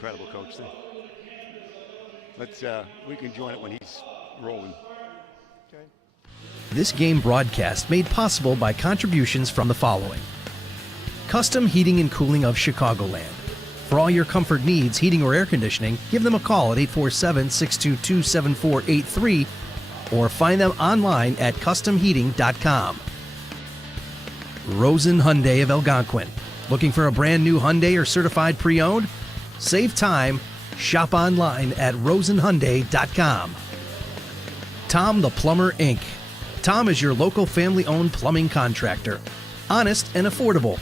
incredible, Coach. We can join it when he's rolling. Okay. This game broadcast made possible by contributions from the following. Custom Heating and Cooling of Chicagoland. For all your comfort needs, heating or air conditioning, give them a call at 847-622-7483 or find them online at customheating.com. Rosen Hyundai of Algonquin. Looking for a brand new Hyundai or certified pre-owned? Save time. Shop online at rosenhyundai.com. Tom the Plumber, Inc. Tom is your local family-owned plumbing contractor. Honest and affordable.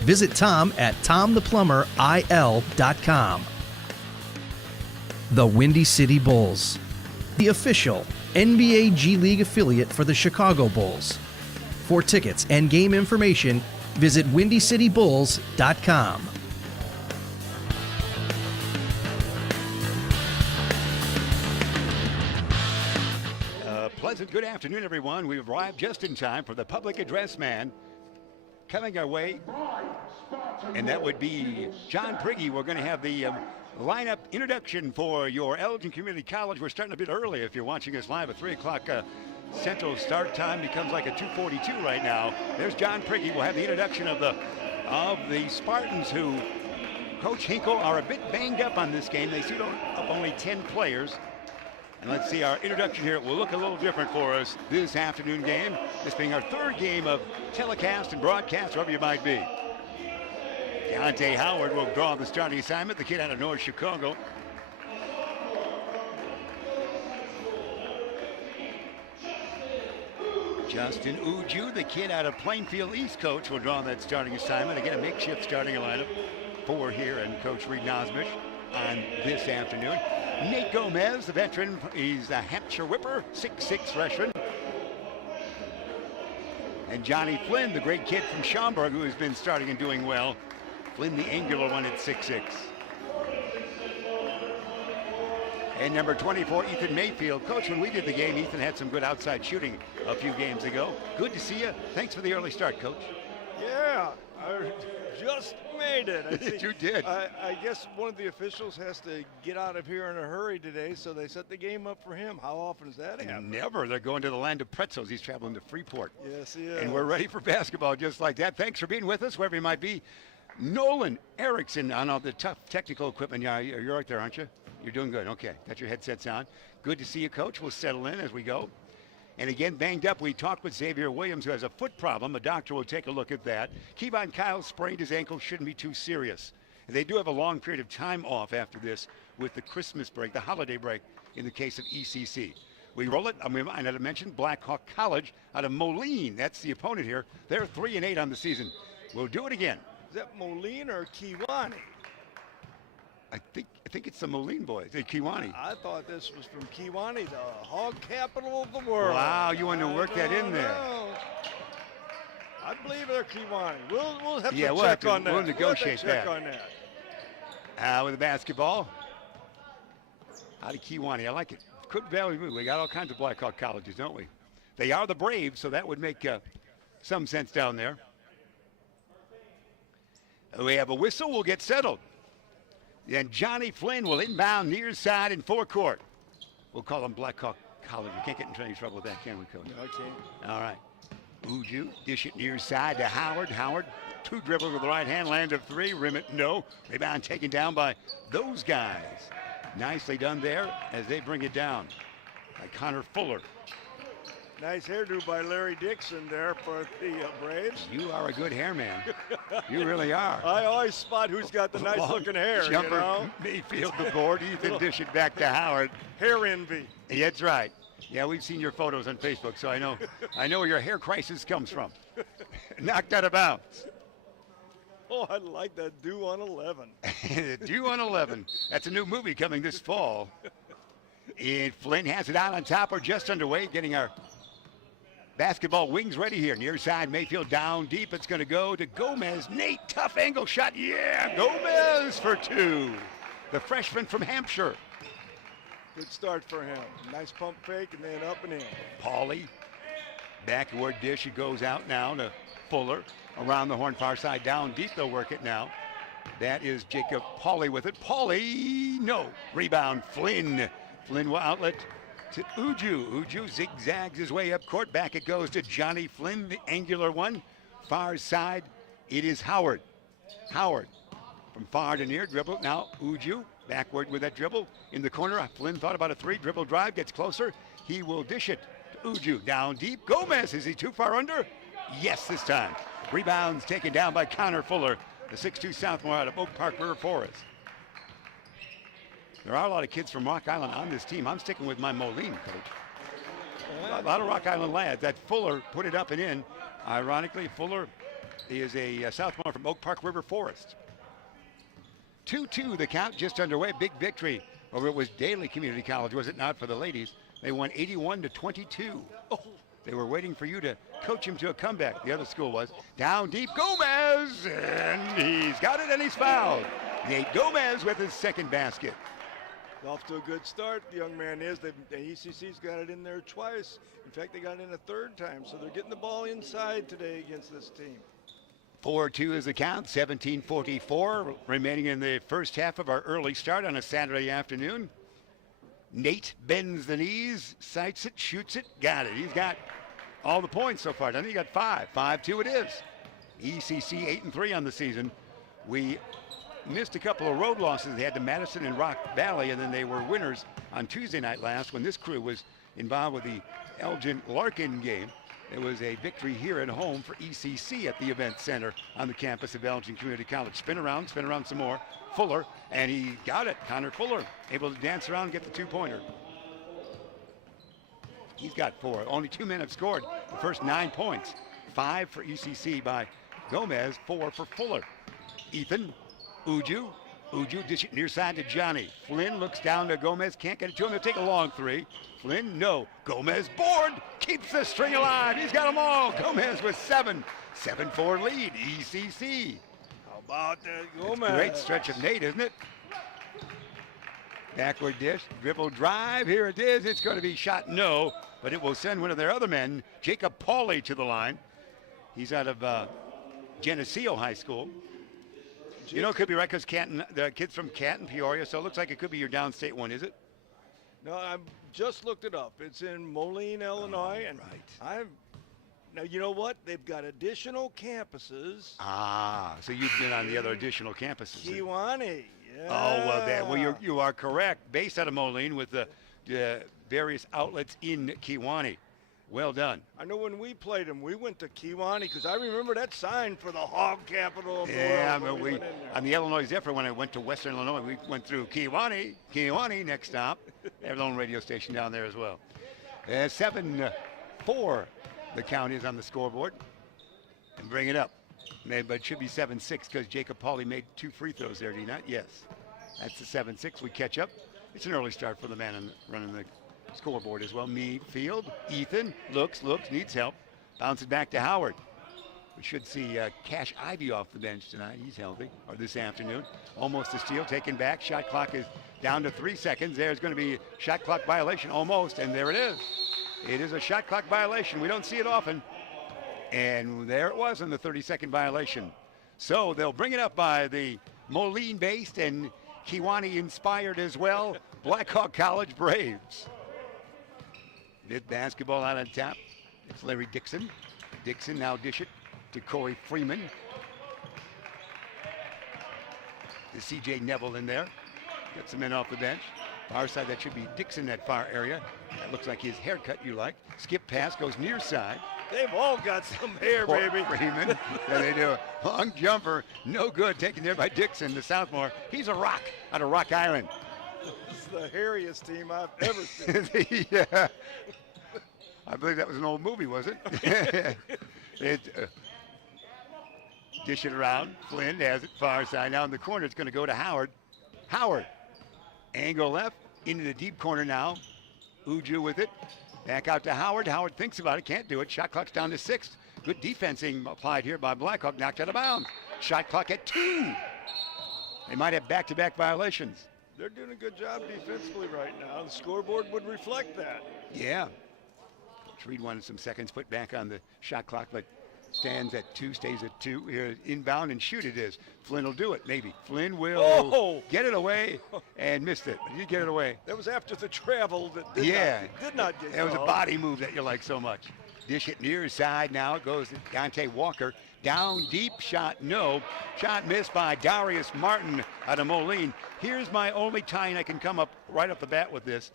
Visit Tom at tomtheplumberil.com. The Windy City Bulls, the official NBA G League affiliate for the Chicago Bulls. For tickets and game information, visit windycitybulls.com. Pleasant good afternoon, everyone. We've arrived just in time for the public address man coming our way, and that would be John Prigge. We're going to have the lineup introduction for your Elgin Community College. We're starting a bit early if you're watching us live at 3 o'clock Central start time. Becomes like a 2:42 right now. There's John Prigge. We'll have the introduction of the Spartans, who Coach Hinkle are a bit banged up on this game. They suit up only 10 players. And let's see, our introduction here will look a little different for us this afternoon game, this being our third game of telecast and broadcast, wherever you might be. Deontay Howard will draw the starting assignment, the kid out of North Chicago. Justin Uju, the kid out of Plainfield East, coach, will draw that starting assignment. Again, a makeshift starting lineup for here and Coach Reed Nosmish on this afternoon. Nate Gomez, the veteran, he's a Hampshire Whipper, 6'6" freshman. And Johnny Flynn, the great kid from Schaumburg, who has been starting and doing well. Flynn, the angular one at 6'6". And number 24, Ethan Mayfield. Coach, when we did the game, Ethan had some good outside shooting a few games ago. Good to see you. Thanks for the early start, Coach. Yeah, I just made it. You did. I guess one of the officials has to get out of here in a hurry today, so they set the game up for him. How often does that happen? Never. They're going to the land of pretzels. He's traveling to Freeport. Yes, he is. And we're ready for basketball just like that. Thanks for being with us, wherever you might be. Nolan Erickson on all the tough technical equipment. Yeah, you're right there, aren't you? You're doing good. Okay, got your headsets on. Good to see you, Coach. We'll settle in as we go. And again, banged up, we talked with Xavier Williams, who has a foot problem. A doctor will take a look at that. Kevon Kyle sprained his ankle, shouldn't be too serious. And they do have a long period of time off after this with the Christmas break, the holiday break, in the case of ECC. We roll it. I might not have mentioned Blackhawk College out of Moline. That's the opponent here. They're 3-8 on the season. We'll do it again. Is that Moline or Kewanee? I think it's the Moline boys, the Kewanee. I thought this was from Kewanee, the hog capital of the world. Wow, you want to work that in there. I believe they're Kewanee. We'll have to we'll check on that. We'll negotiate that. On that. With the basketball. Out of Kewanee, I like it. Cook Valley Blue. We got all kinds of Blackhawk colleges, don't we? They are the Braves, so that would make some sense down there. We have a whistle. We'll get settled. And Johnny Flynn will inbound near side in forecourt. We'll call him Blackhawk College. We can't get into any trouble with that, can we, Coach? Okay. All right. Uju, dish it near side to Howard. Howard, two dribbles with the right hand, land of three. Rim it, no. Rebound taken down by those guys. Nicely done there as they bring it down by Connor Fuller. Nice hairdo by Larry Dixon there for the Braves. You are a good hairman. You really are. I always spot who's got the nice looking hair. Jumper, you know? Mayfield the board. Ethan dish it back to Howard. Hair envy. Yeah, that's right. Yeah, we've seen your photos on Facebook, so I know where your hair crisis comes from. Knocked out of bounds. Oh, I like that Dew on 11. Dew on 11. That's a new movie coming this fall. And Flynn has it out on top or just underway, getting our basketball wings ready here. Near side, Mayfield down deep. It's going to go to Gomez. Nate, tough angle shot. Yeah, Gomez for two. The freshman from Hampshire. Good start for him. Nice pump fake and then up and in. Pauly, backward dish. It goes out now to Fuller. Around the horn, far side, down deep. They'll work it now. That is Jacob Pauly with it. Pauly, no. Rebound, Flynn. Flynn will outlet to Uju. Uju zigzags his way up court. Back it goes to Johnny Flynn, the angular one. Far side, it is Howard. Howard from far to near, dribble. Now Uju backward with that dribble. In the corner, Flynn thought about a three. Dribble drive, gets closer. He will dish it to Uju. Down deep. Gomez, is he too far under? Yes, this time. Rebounds taken down by Connor Fuller, the 6'2 sophomore out of Oak Park River Forest. There are a lot of kids from Rock Island on this team. I'm sticking with my Moline coach. A lot of Rock Island lads. That Fuller put it up and in. Ironically, Fuller is a sophomore from Oak Park River Forest. 2-2 the count, just underway. Big victory over it was Daly Community College, was it not, for the ladies? They won 81-22. Oh, they were waiting for you to coach him to a comeback. The other school was. Down deep, Gomez, and he's got it and he's fouled. Nate Gomez with his second basket. Off to a good start, the young man is. The ECC's got it in there twice. In fact, they got it in a third time, so they're getting the ball inside today against this team. 4-2 is the count, 17:44 remaining in the first half of our early start on a Saturday afternoon. Nate bends the knees, sights it, shoots it, got it. He's got all the points so far, doesn't he? He got 5. 5-2 it is. ECC 8-3 on the season. We missed a couple of road losses. They had to Madison and Rock Valley, and then they were winners on Tuesday night last when this crew was involved with the Elgin Larkin game. It was a victory here at home for ECC at the event center on the campus of Elgin Community College. Spin around some more. Fuller, and he got it. Connor Fuller able to dance around and get the two-pointer. He's got 4. Only 2 men have scored the first 9 points. 5 for ECC by Gomez, 4 for Fuller. Ethan, Uju dish it near side to Johnny. Flynn looks down to Gomez, can't get it to him. He'll take a long three. Flynn, no. Gomez board, keeps the string alive. He's got them all. Gomez with 7. 7-4 lead, ECC. How about that, Gomez? That's a great stretch of Nate, isn't it? Backward dish, dribble drive. Here it is. It's going to be shot, no. But it will send one of their other men, Jacob Pauly, to the line. He's out of Geneseo High School. You know, it could be right because Canton, the kid's from Canton, Peoria, so it looks like it could be your downstate one, is it? No, I just looked it up. It's in Moline, Illinois, and right. Now you know what? They've got additional campuses. Ah, so you've been on the other additional campuses. Kewanee, yeah. Oh well, you are correct. Based out of Moline with the various outlets in Kewanee. Well done. I know when we played them, we went to Kewanee because I remember that sign for the hog capital of the yeah, world. but on the Illinois Zephyr, when I went to Western Illinois, we went through Kewanee, next stop. They have their own radio station down there as well. 7-4, the count is on the scoreboard. And bring it up. But it should be 7-6 because Jacob Pauly made 2 free throws there, did he not? Yes. That's the 7-6. We catch up. It's an early start for the man running the scoreboard as well. Field. Ethan looks, needs help. Bounces back to Howard. We should see Cash Ivy off the bench tonight. He's healthy, or this afternoon. Almost a steal, taken back. Shot clock is down to 3 seconds. There's going to be a shot clock violation, almost, and there it is. It is a shot clock violation. We don't see it often. And there it was in the 30-second violation. So they'll bring it up by the Moline-based and Kewanee-inspired as well, Blackhawk College Braves. Mid basketball out on top. It's Larry Dixon. Dixon now dish it to Corey Freeman. The C.J. Neville in there. Get some men off the bench. Far side, that should be Dixon, that far area. That looks like his haircut you like. Skip pass goes near side. They've all got some hair, baby. Freeman. Yeah, they do. Long jumper. No good. Taken there by Dixon, the sophomore. He's a rock out of Rock Island. This is the hairiest team I've ever seen. Yeah. I believe that was an old movie, was it? Dish it around. Flynn has it far side. Now in the corner, it's going to go to Howard. Howard. Angle left. Into the deep corner now. Uju with it. Back out to Howard. Howard thinks about it. Can't do it. Shot clock's down to 6. Good defensing applied here by Blackhawk. Knocked out of bounds. Shot clock at 2. They might have back-to-back violations. They're doing a good job defensively right now. The scoreboard would reflect that. Yeah. Coach Reed wanted some seconds put back on the shot clock, but Stands at 2, stays at 2. Here, inbound and shoot it is. Flynn will do it, maybe. Flynn will get it away and missed it. He did get it away. That was after the travel that did not get That was a called. body move that you like so much. Dish it near side now. It goes to Dante Walker. Down deep shot, no. Shot missed by Darius Martin out of Moline. Here's my only tie-in I can come up right off the bat with this.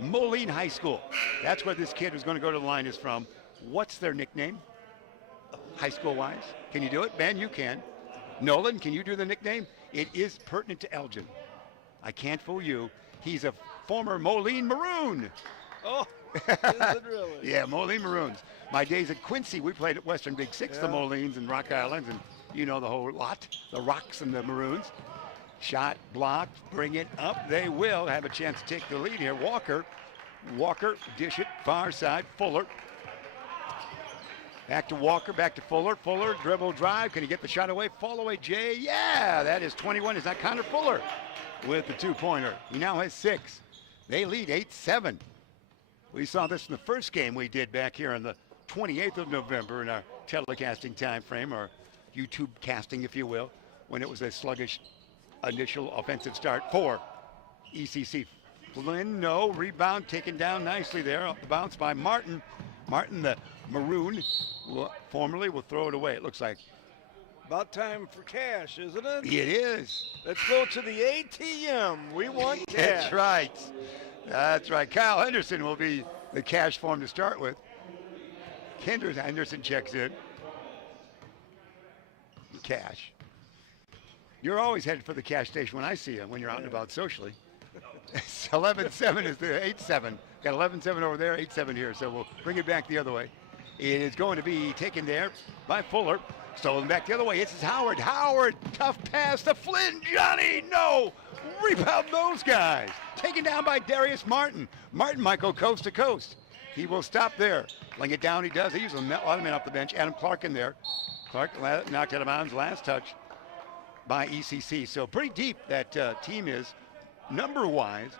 Moline High School. That's where this kid who's going to go to the line is from. What's their nickname? High school-wise? Can you do it? Ben, you can. Nolan, can you do the nickname? It is pertinent to Elgin. I can't fool you. He's a former Moline Maroon. Oh, is it really? Yeah, Moline Maroons. My days at Quincy, we played at Western Big Six, the Molines and Rock Islands, and you know the whole lot, the Rocks and the Maroons. Shot blocked, bring it up. They will have a chance to take the lead here. Walker, dish it, far side, Fuller. Back to Walker, back to Fuller. Fuller, dribble drive. Can he get the shot away? Fall away, Jay. Yeah, that is 21. Is that Connor Fuller with the two-pointer? He now has 6. They lead 8-7. We saw this in the first game we did back here on the 28th of November in our telecasting time frame, or YouTube casting, if you will, when it was a sluggish initial offensive start for ECC. Flynn, no. Rebound taken down nicely there. Up the bounce by Martin. Martin, the Maroon, formerly will throw it away, it looks like. About time for cash, isn't it? It is. Let's go to the ATM. We want cash. That's right. That's right. Kyle Henderson will be the cash for him to start with. Henderson checks in. Cash. You're always headed for the cash station when I see you, when you're out and about socially. 11-7 is the 8-7. Got 11-7 over there, 8-7 here, so we'll bring it back the other way. It is going to be taken there by Fuller. Stolen back the other way. It's Howard. Howard, tough pass to Flynn. Johnny, no. Rebound those guys. Taken down by Darius Martin. Martin might go coast to coast. He will stop there. Laying it down, he does. He uses a lot of men off the bench. Adam Clark in there. Clark knocked out of bounds last touch by ECC. So pretty deep that team is, number-wise,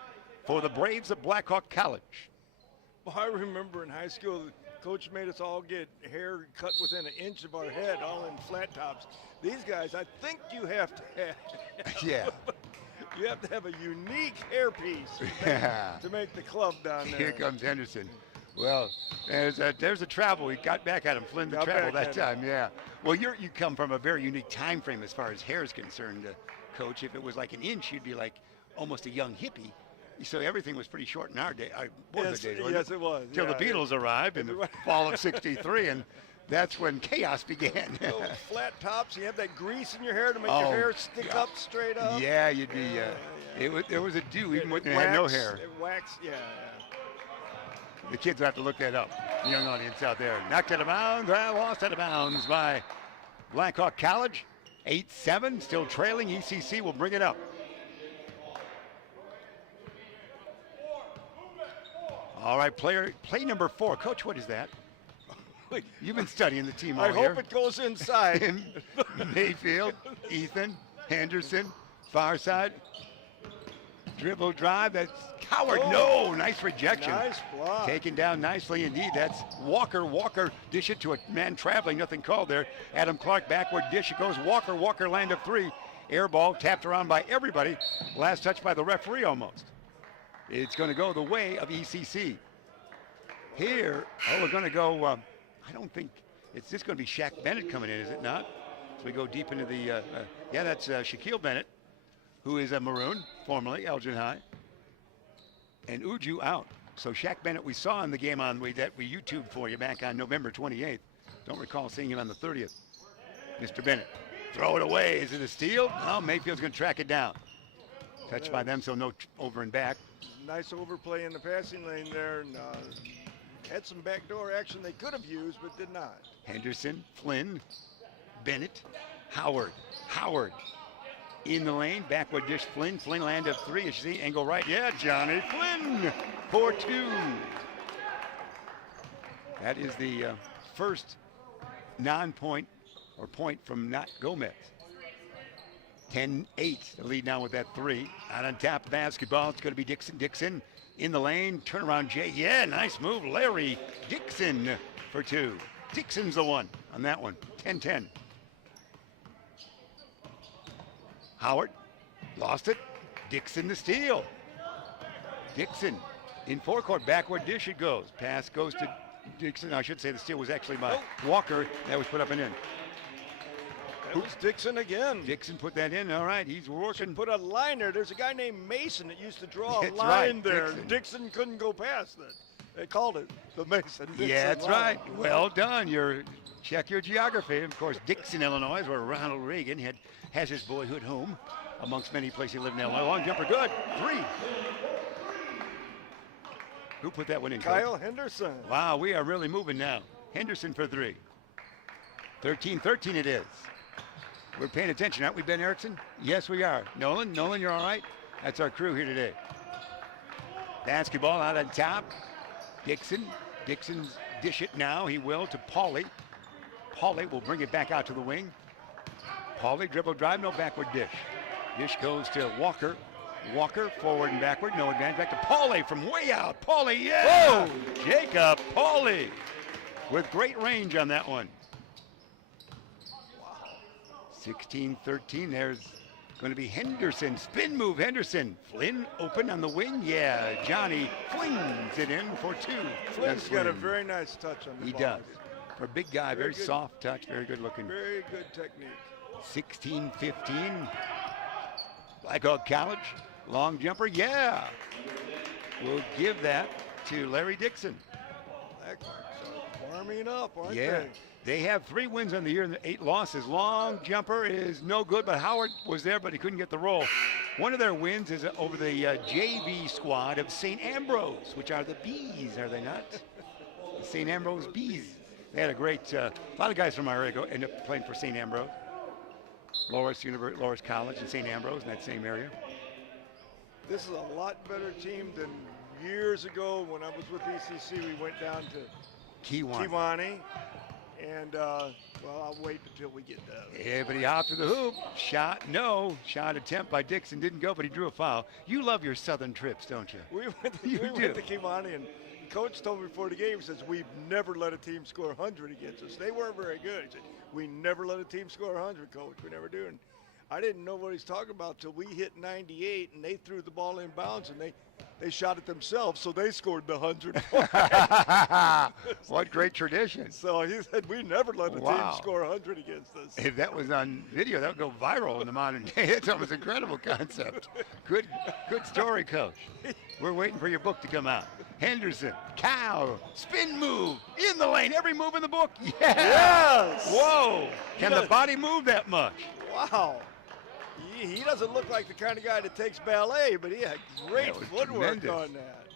for the Braves of Blackhawk College. Well, I remember in high school, Coach made us all get hair cut within an inch of our head, all in flat tops. These guys, I think you have to have, Yeah. you have to have a unique hairpiece to make the club down there. Here comes Henderson. Well, there's a travel. He got back at him. Flynn the travel that time, yeah. Well, you come from a very unique time frame as far as hair is concerned, Coach. If it was like an inch, you'd be like almost a young hippie. So everything was pretty short in our day. Yes, it was. Till the Beatles arrived in the fall of '63, and that's when chaos began. Those flat tops, you have that grease in your hair to make your hair stick up straight up. Yeah, you'd be. There was a dew even when they had no hair. Wax, yeah. The kids will have to look that up. The young audience out there. Knocked out of bounds. Lost out of bounds by Blackhawk College. 8-7, still trailing. ECC will bring it up. All right, play number 4. Coach, what is that? You've been studying the team all I year. hope it goes inside. Mayfield, Ethan, Henderson, far side. Dribble drive, that's Howard. No, nice rejection. Nice block. Taken down nicely indeed. That's Walker. Walker dish it to a man traveling, nothing called there. Adam Clark backward dish, it goes Walker. Walker land of 3. Air ball tapped around by everybody. Last touch by the referee almost. It's going to go the way of ECC. Here, we're going to go, I don't think, it's just going to be Shaq Bennett coming in, is it not? So we go deep into the, that's Shaquille Bennett, who is a Maroon, formerly Elgin High. And Uju out. So Shaq Bennett we saw in the game that we YouTubed for you back on November 28th. Don't recall seeing him on the 30th. Mr. Bennett, throw it away. Is it a steal? Oh, Mayfield's going to track it down. Touched by them, so no over and back. Nice overplay in the passing lane there. And, had some backdoor action they could have used, but did not. Henderson, Flynn, Bennett, Howard. Howard in the lane, backward dish Flynn. Flynn land of 3, as you see, angle right. Yeah, Johnny Flynn, 4-2. That is the first non-point or point from Nat Gomez. 10-8, the lead now with that 3. Out on top of basketball, it's going to be Dixon. Dixon in the lane, turnaround Jay. Yeah, nice move, Larry Dixon for 2. Dixon's the one. on that one. 10-10. Howard lost it. Dixon the steal. Dixon in forecourt, backward dish it goes. Pass goes to Dixon. I should say the steal was actually by Walker. That was put up and in. It was Dixon again. Dixon put that in. All right, he's working. Put a line there. There's a guy named Mason that used to draw a That's line right, there. Dixon. Couldn't go past it. They called it the Mason-Dixon Yeah, that's line. right. Well done. Check your geography. Of course, Dixon, Illinois, is where Ronald Reagan has his boyhood home, amongst many places he lived in Illinois. Long jumper, good. 3. Who put that one in? Kyle Henderson. Wow, we are really moving now. Henderson for 3. 13-13 it is. We're paying attention, aren't we, Ben Erickson? Yes, we are. Nolan, you're all right? That's our crew here today. Basketball out on top. Dixon's dish it now. He will to Pauly. Pauly will bring it back out to the wing. Pauly dribble drive, no backward dish. Dish goes to Walker. Walker forward and backward, no advantage. Back to Pauly from way out. Pauly, yeah! Whoa! Jacob Pauly with great range on that one. 16-13, there's going to be Henderson. Spin move, Henderson. Flynn open on the wing. Yeah, Johnny flings it in for 2. Flynn's got a very nice touch on the ball. He does. For a big guy, very good. soft touch, very good looking. Very good technique. 16-15. Blackhawk College. Long jumper, yeah. We'll give that to Larry Dixon. Blackhawks are warming up, aren't Yeah. they? They have 3 wins on the year and 8 losses. Long jumper is no good, but Howard was there, but he couldn't get the roll. One of their wins is over the JV squad of St. Ambrose, which are the Bees, are they not? The St. Ambrose Bees. They had a great, a lot of guys from our area ended up playing for St. Ambrose. Loris College and St. Ambrose in that same area. This is a lot better team than years ago when I was with ECC. We went down to Kiwani. And, well, I'll wait until we get there. Yeah, but he hopped to the hoop. Shot attempt by Dixon. Didn't go, but he drew a foul. You love your southern trips, don't you? We went to Kiwani, and the coach told me before the game, he says, we've never let a team score 100 against us. They weren't very good. He said, we never let a team score 100, coach. We never do. And I didn't know what he's talking about till we hit 98, and they threw the ball in bounds, and they shot it themselves, so they scored the 100. What great tradition. So he said, we never let a team score 100 against us. If that was on video, that would go viral in the modern day. It's almost an incredible concept. Good story, Coach. We're waiting for your book to come out. Henderson, cow, spin move, in the lane, every move in the book. Yeah. Yes. Whoa. Can the body move that much? Wow. He doesn't look like the kind of guy that takes ballet, but he had great footwork on that.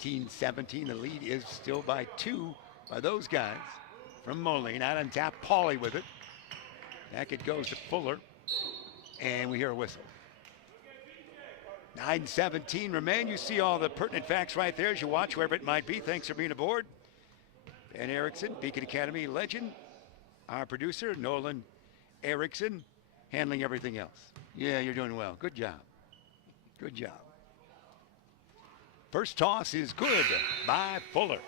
19-17, the lead is still by 2 by those guys. From Moline, out on top, Pauly with it. Back it goes to Fuller, and we hear a whistle. 9-17 remain. You see all the pertinent facts right there as you watch, wherever it might be. Thanks for being aboard. Ben Erickson, Beacon Academy legend. Our producer, Nolan Erickson, handling everything else. Yeah, you're doing well. Good job. Good job. First toss is good by Fuller.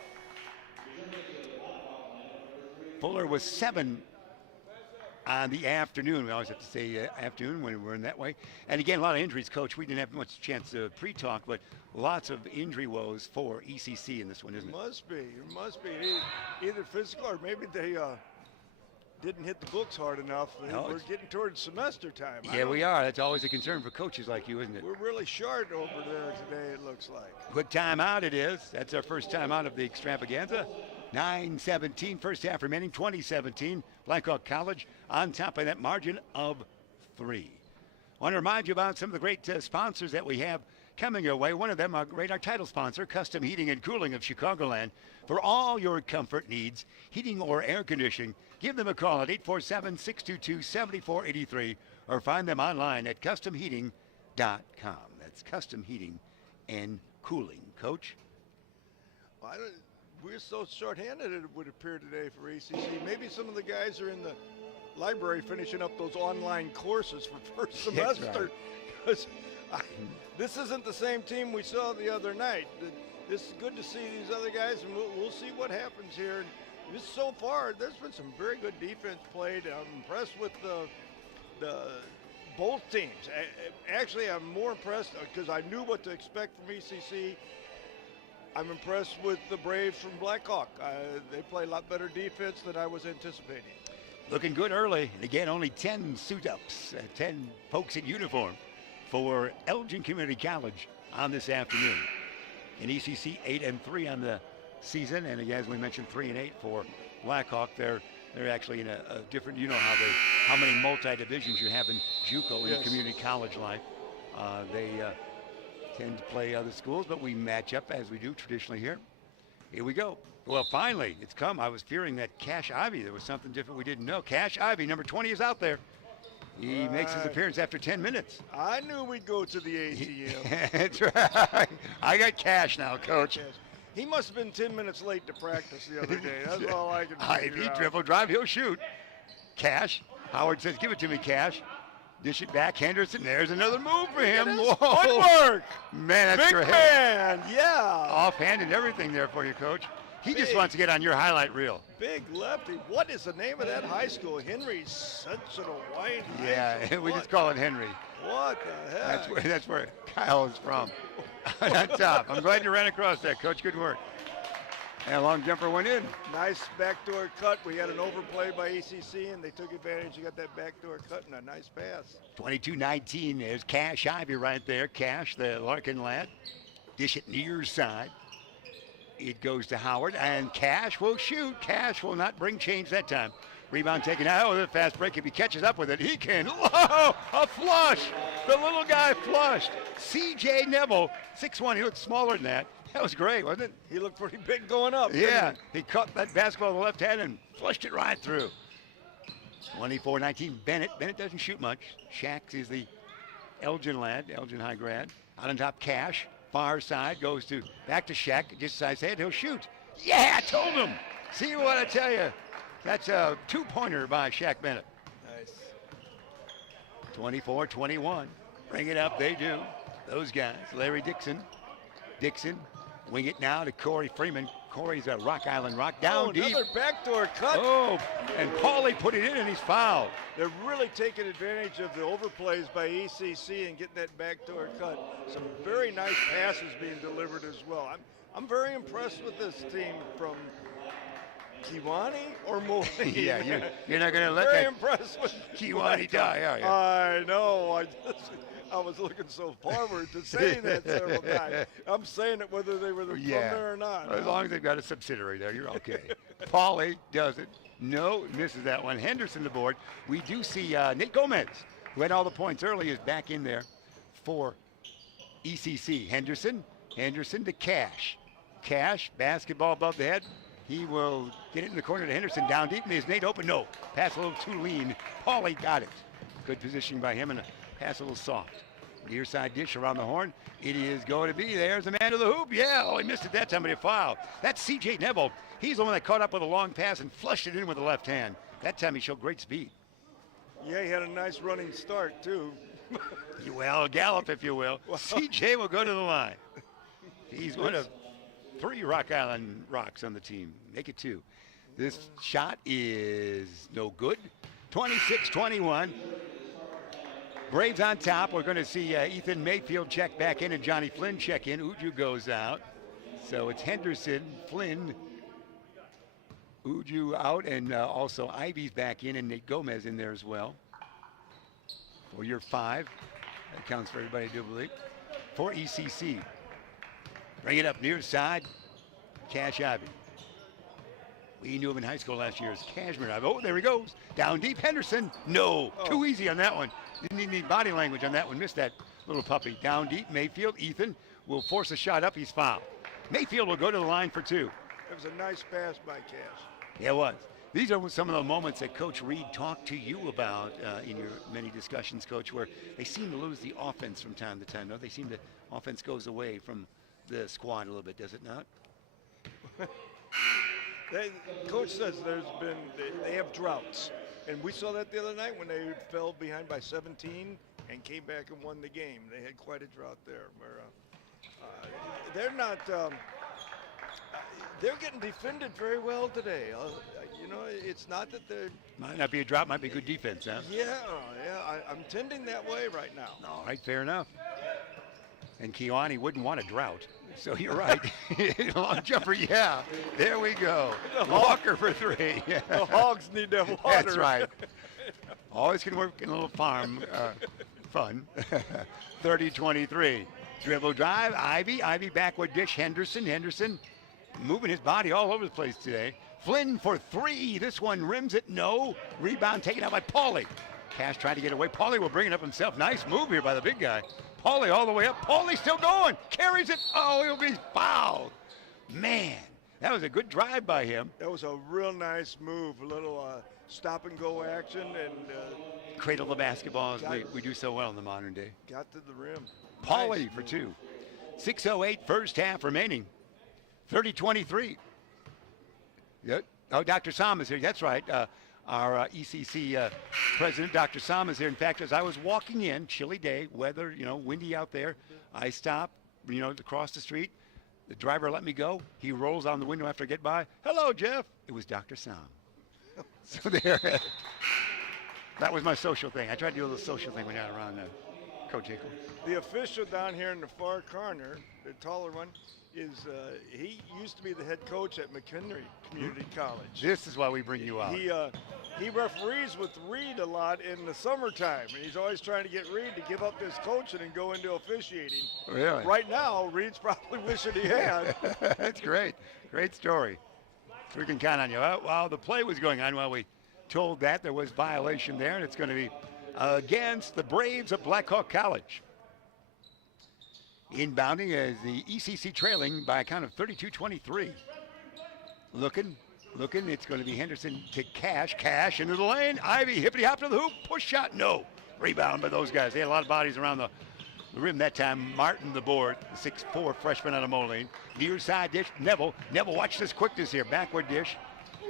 Fuller was 7 on the afternoon. We always have to say afternoon when we're in that way. And again, a lot of injuries, Coach. We didn't have much chance to pre-talk, but lots of injury woes for ECC in this one, isn't it? It must be. Either physical or maybe they didn't hit the books hard enough. No, we're getting towards semester time. Yeah, we are. That's always a concern for coaches like you, isn't it? We're really short over there today, it looks like. Good timeout it is. That's our first timeout of the extravaganza. 9-17, first half remaining, 2017. Blackhawk College on top by that margin of 3. I want to remind you about some of the great sponsors that we have coming your way. One of them, our title sponsor, Custom Heating and Cooling of Chicagoland. For all your comfort needs, heating or air conditioning, give them a call at 847-622-7483 or find them online at customheating.com. That's Custom Heating and Cooling. Coach? We're so short-handed, it would appear today for ACC. Maybe some of the guys are in the library finishing up those online courses for first semester. Right. This isn't the same team we saw the other night. This is good to see these other guys, and we'll see what happens here. just so far, there's been some very good defense played. I'm impressed with the both teams. Actually, I'm more impressed because I knew what to expect from ECC. I'm impressed with the Braves from Blackhawk. They play a lot better defense than I was anticipating. Looking good early. And again, only 10 suit-ups, 10 folks in uniform for Elgin Community College on this afternoon. In ECC, 8-3 on the season, and again, as we mentioned, 3-8 for Blackhawk. They're actually in a different. You know how many multi-divisions you have in JUCO in community college life. They tend to play other schools, but we match up as we do traditionally here. Here we go. Well, finally, it's come. I was fearing that Cash Ivy, there was something different we didn't know. Cash Ivy, number 20, is out there. He makes his appearance after 10 minutes. I knew we'd go to the ATM. That's right. I got Cash now, Coach. He must have been 10 minutes late to practice the other day. That's all I can figure Ivy, out. dribble, drive, he'll shoot. Cash. Howard says, give it to me, Cash. Dish it back, Henderson. There's another move for him. Whoa. Footwork. Man, that's Big great. man, yeah. Offhand and everything there for you, Coach. He just wants to get on your highlight reel. Big lefty. What is the name of that high school? Henry's Central White High Yeah, School. we just call it Henry. What the heck? That's where Kyle is from. On top. I'm glad you ran across that, Coach. Good work. And a long jumper went in. Nice backdoor cut. We had an overplay by ECC, and they took advantage. You got that backdoor cut and a nice pass. 22-19. There's Cash Ivy right there. Cash, the Larkin lad. Dish it near side. It goes to Howard, and Cash will shoot. Cash will not bring change that time. Rebound taken out. Oh, the fast break. If he catches up with it, he can. Whoa, a flush. The little guy flushed. C.J. Neville, 6'1". He looked smaller than that. That was great, wasn't it? He looked pretty big going up. Yeah, he caught that basketball with the left hand and flushed it right through. 24-19, Bennett. Bennett doesn't shoot much. Shax is the Elgin lad, Elgin high grad. Out on top, Cash. Far side goes to back to Shaq. Just as I said, he'll shoot. Yeah, I told him. See what I tell you. That's a two-pointer by Shaq Bennett. Nice. 24-21. Bring it up. They do. Those guys. Larry Dixon. Dixon. Wing it now to Corey Freeman. Corey's a Rock Island Rock down deep. Another backdoor cut. Oh, and Paulie put it in and he's fouled. They're really taking advantage of the overplays by ECC and getting that backdoor cut. Some very nice passes being delivered as well. I'm very impressed with this team from Kiwani or Moline. Yeah, you're not going to let very that impressed with Kiwani die, are you? I know. I was looking so forward to saying that several times. I'm saying it whether they were from there or not. As long as they've got a subsidiary there, you're okay. Paulie does it. No, misses that one. Henderson the board. We do see Nate Gomez, who had all the points early, is back in there for ECC. Henderson to Cash. Cash, basketball above the head. He will get it in the corner to Henderson. Down deep. And is Nate open? No. Pass a little too lean. Paulie got it. Good positioning by him and a pass a little soft. Near side dish around the horn. It is going to be. There's the man to the hoop. Yeah, oh, he missed it that time, but he fouled. That's C.J. Neville. He's the one that caught up with a long pass and flushed it in with the left hand. That time he showed great speed. Yeah, he had a nice running start, too. Well, gallop, if you will. C.J. will go to the line. He's one of 3 Rock Island Rocks on the team. Make it 2. This shot is no good. 26-21. Braves on top. We're going to see Ethan Mayfield check back in and Johnny Flynn check in. Uju goes out. So it's Henderson, Flynn, Uju out, and also Ivy's back in and Nate Gomez in there as well. For your 5. That counts for everybody, I do believe. For ECC. Bring it up near side. Cash Ivy. We knew him in high school last year as Cashmere Ivy. Oh, there he goes. Down deep, Henderson. No, too easy on that one. Didn't even need body language on that one. Missed that little puppy. Down deep, Mayfield. Ethan will force a shot up. He's fouled. Mayfield will go to the line for 2. It was a nice pass by Cash. Yeah, it was. These are some of the moments that Coach Reed talked to you about in your many discussions, Coach, where they seem to lose the offense from time to time. No, they seem to offense goes away from the squad a little bit, does it not? Coach says they have droughts. And we saw that the other night when they fell behind by 17 and came back and won the game. They had quite a drought there. Where, they're not They're getting defended very well today. You know, it's not that they're. Might not be a drop, might be good defense, huh? Yeah. I'm tending that way right now. All right, fair enough. And Keone wouldn't want a drought. So you're right. Long jumper, yeah. There we go. Walker for 3. Yeah. The Hogs need to have water. That's right. Always can work in a little farm fun. 30-23. Dribble drive, Ivy backward dish, Henderson moving his body all over the place today. Flynn for 3. This one rims it, no. Rebound taken out by Pauly. Cash trying to get away. Pauly will bring it up himself. Nice move here by the big guy. Pauly all the way up. Pauly still going. Carries it. Oh, he'll be fouled. Man, that was a good drive by him. That was a real nice move. A little stop and go action and cradle the basketball as we do so well in the modern day. Got to the rim. Pauly Nice for move. 2. 6:08 first half remaining. 30-23. Yep. Oh, Dr. Sam is here. That's right. Our ECC president, Dr. Sam, is here. In fact, as I was walking in, chilly day, weather, windy out there, I stopped, across the street. The driver let me go. He rolls on the window after I get by. Hello, Jeff. It was Dr. Sam. So there. That was my social thing. I tried to do a little social thing when I was around Coach Hickle. The official down here in the far corner, the taller one, is he used to be the head coach at McHenry Community College. This is why we bring you out. He referees with Reed a lot in the summertime, and he's always trying to get Reed to give up this coaching and go into officiating. Really? Right now, Reed's probably wishing he had. That's great. Great story. We can count on you. While the play was going on, while we told that there was violation there, and it's going to be against the Braves of Blackhawk College. Inbounding as the ECC trailing by a count of 32-23. Looking. It's going to be Henderson to Cash into the lane. Ivy, hippity-hop to the hoop. Push shot, no. Rebound by those guys. They had a lot of bodies around the rim that time. Martin, the board, the 6'4 freshman out of Moline. Near side dish, Neville, watch this quickness here. Backward dish.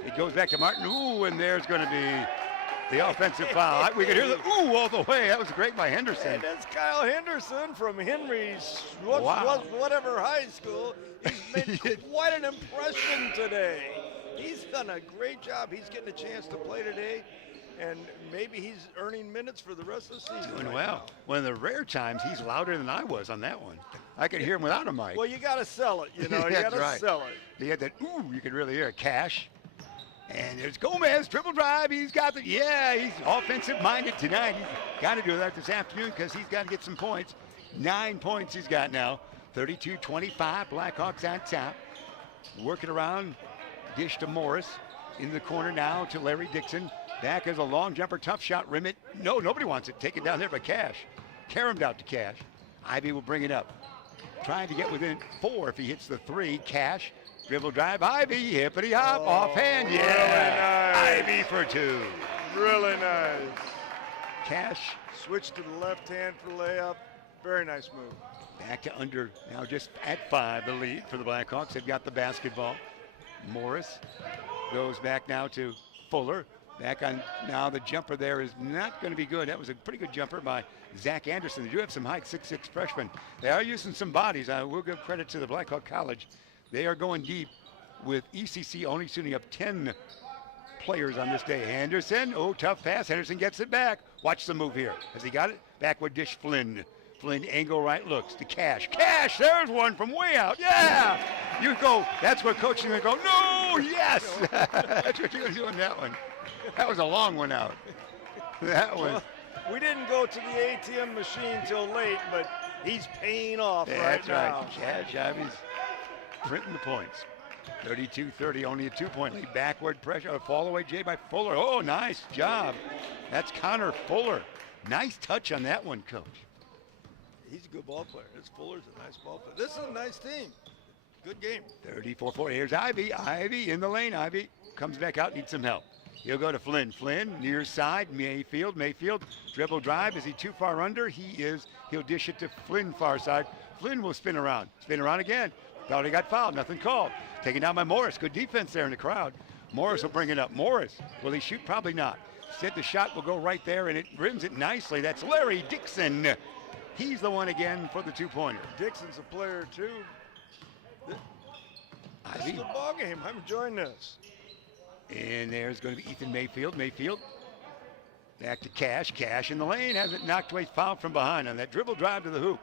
It goes back to Martin. Ooh, and there's going to be the offensive foul. We could hear the ooh all the way. That was great by Henderson. And that's Kyle Henderson from Henry's Wow. whatever high school. He's made quite an impression today. He's done a great job. He's getting a chance to play today, and maybe he's earning minutes for the rest of the season. Doing well. One of the rare times he's louder than I was on that one. I could hear him without a mic. Well, you got to sell it, You That's got to right. sell it. He had that ooh, you could really hear it. Cash. And there's Gomez, triple drive. He's got the, he's offensive-minded tonight. He's got to do that this afternoon because he's got to get some points. 9 points he's got now. 32-25, Blackhawks on top. Working around, dish to Morris. In the corner now to Larry Dixon. Back as a long jumper, tough shot, rim it. No, nobody wants it. Take it down there by Cash. Caromed out to Cash. Ivy will bring it up. Trying to get within 4 if he hits the 3. Cash. Dribble drive, Ivy, hippity hop, offhand, Really nice. Ivy for 2. Really nice. Cash Switch to the left hand for layup. Very nice move. back to under, now just at 5, the lead for the Blackhawks. They've got the basketball. Morris goes back now to Fuller. Back on, now the jumper there is not going to be good. That was a pretty good jumper by Zach Anderson. They do have some height, 6'6" freshmen. They are using some bodies. I will give credit to the Blackhawk College. They are going deep with ECC only shooting up 10 players on this day. Henderson, tough pass. Henderson gets it back. Watch the move here. Has he got it? Backward dish, Flynn. Flynn, angle right, looks to Cash. Cash, there's one from way out. Yeah! You go, that's what coaching going to go, no, yes! That's what you're going to do on that one. That was a long one out. That was. We didn't go to the ATM machine till late, but he's paying off That's right now. Cash, Ivy's printing the points. 32-30, only a 2-point lead. Backward pressure, a fall away Jay by Fuller. Oh, nice job. That's Connor Fuller. Nice touch on that one, Coach. He's a good ball player. This Fuller's a nice ball player. This is a nice team. Good game. 34-40. Here's Ivy. Ivy in the lane. Ivy comes back out, needs some help. He'll go to Flynn. Flynn, near side. Mayfield. Dribble drive. Is he too far under? He is. He'll dish it to Flynn, far side. Flynn will spin around. Spin around again. Thought he got fouled. Nothing called. Taken down by Morris. Good defense there in the crowd. Morris will bring it up. Morris. Will he shoot? Probably not. Said the shot will go right there, and it rims it nicely. That's Larry Dixon. He's the one again for the 2-pointer. Dixon's a player, too. This is Ivy. the ball game. I'm enjoying this. And there's going to be Ethan Mayfield. Mayfield back to Cash. Cash in the lane. Has it knocked away, fouled from behind on that dribble drive to the hoop.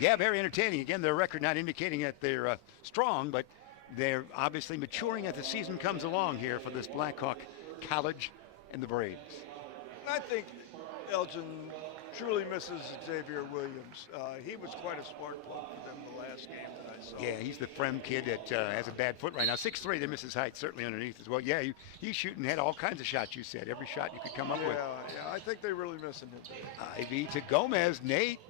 Yeah, very entertaining. Again, their record not indicating that they're strong, but they're obviously maturing as the season comes along here for this Blackhawk College and the Braves. I think Elgin truly misses Xavier Williams. He was quite a spark plug for them the last game that I saw. Yeah, he's the Frem kid that has a bad foot right now. 6'3", they miss his height certainly underneath as well. Yeah, he's shooting, had all kinds of shots, you said. Every shot you could come up with. Yeah, I think they're really missing him. Ivy to Gomez. Nate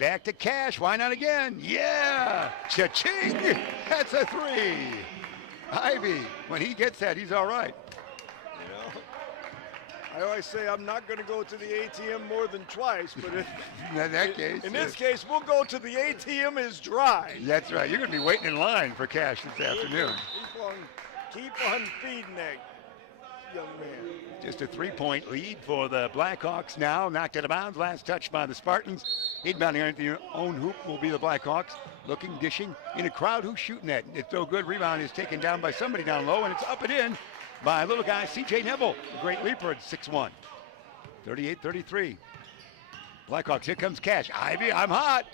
back to Cash. Why not again? Yeah! Cha-ching! That's a 3. Ivy, when he gets that, he's all right. I always say I'm not going to go to the ATM more than twice, but in this case, we'll go to the ATM is dry. That's right. You're going to be waiting in line for Cash this afternoon. Keep on feeding that young man. Just a 3-point lead for the Blackhawks now. Knocked out of bounds. Last touch by the Spartans. Inbounding underneath their own hoop will be the Blackhawks. Looking, dishing in a crowd. Who's shooting that? It's so good. Rebound is taken down by somebody down low, and it's up and in by a little guy, C.J. Neville, a great leaper at 6'1". 38-33. Blackhawks, here comes Cash. Ivy, I'm hot.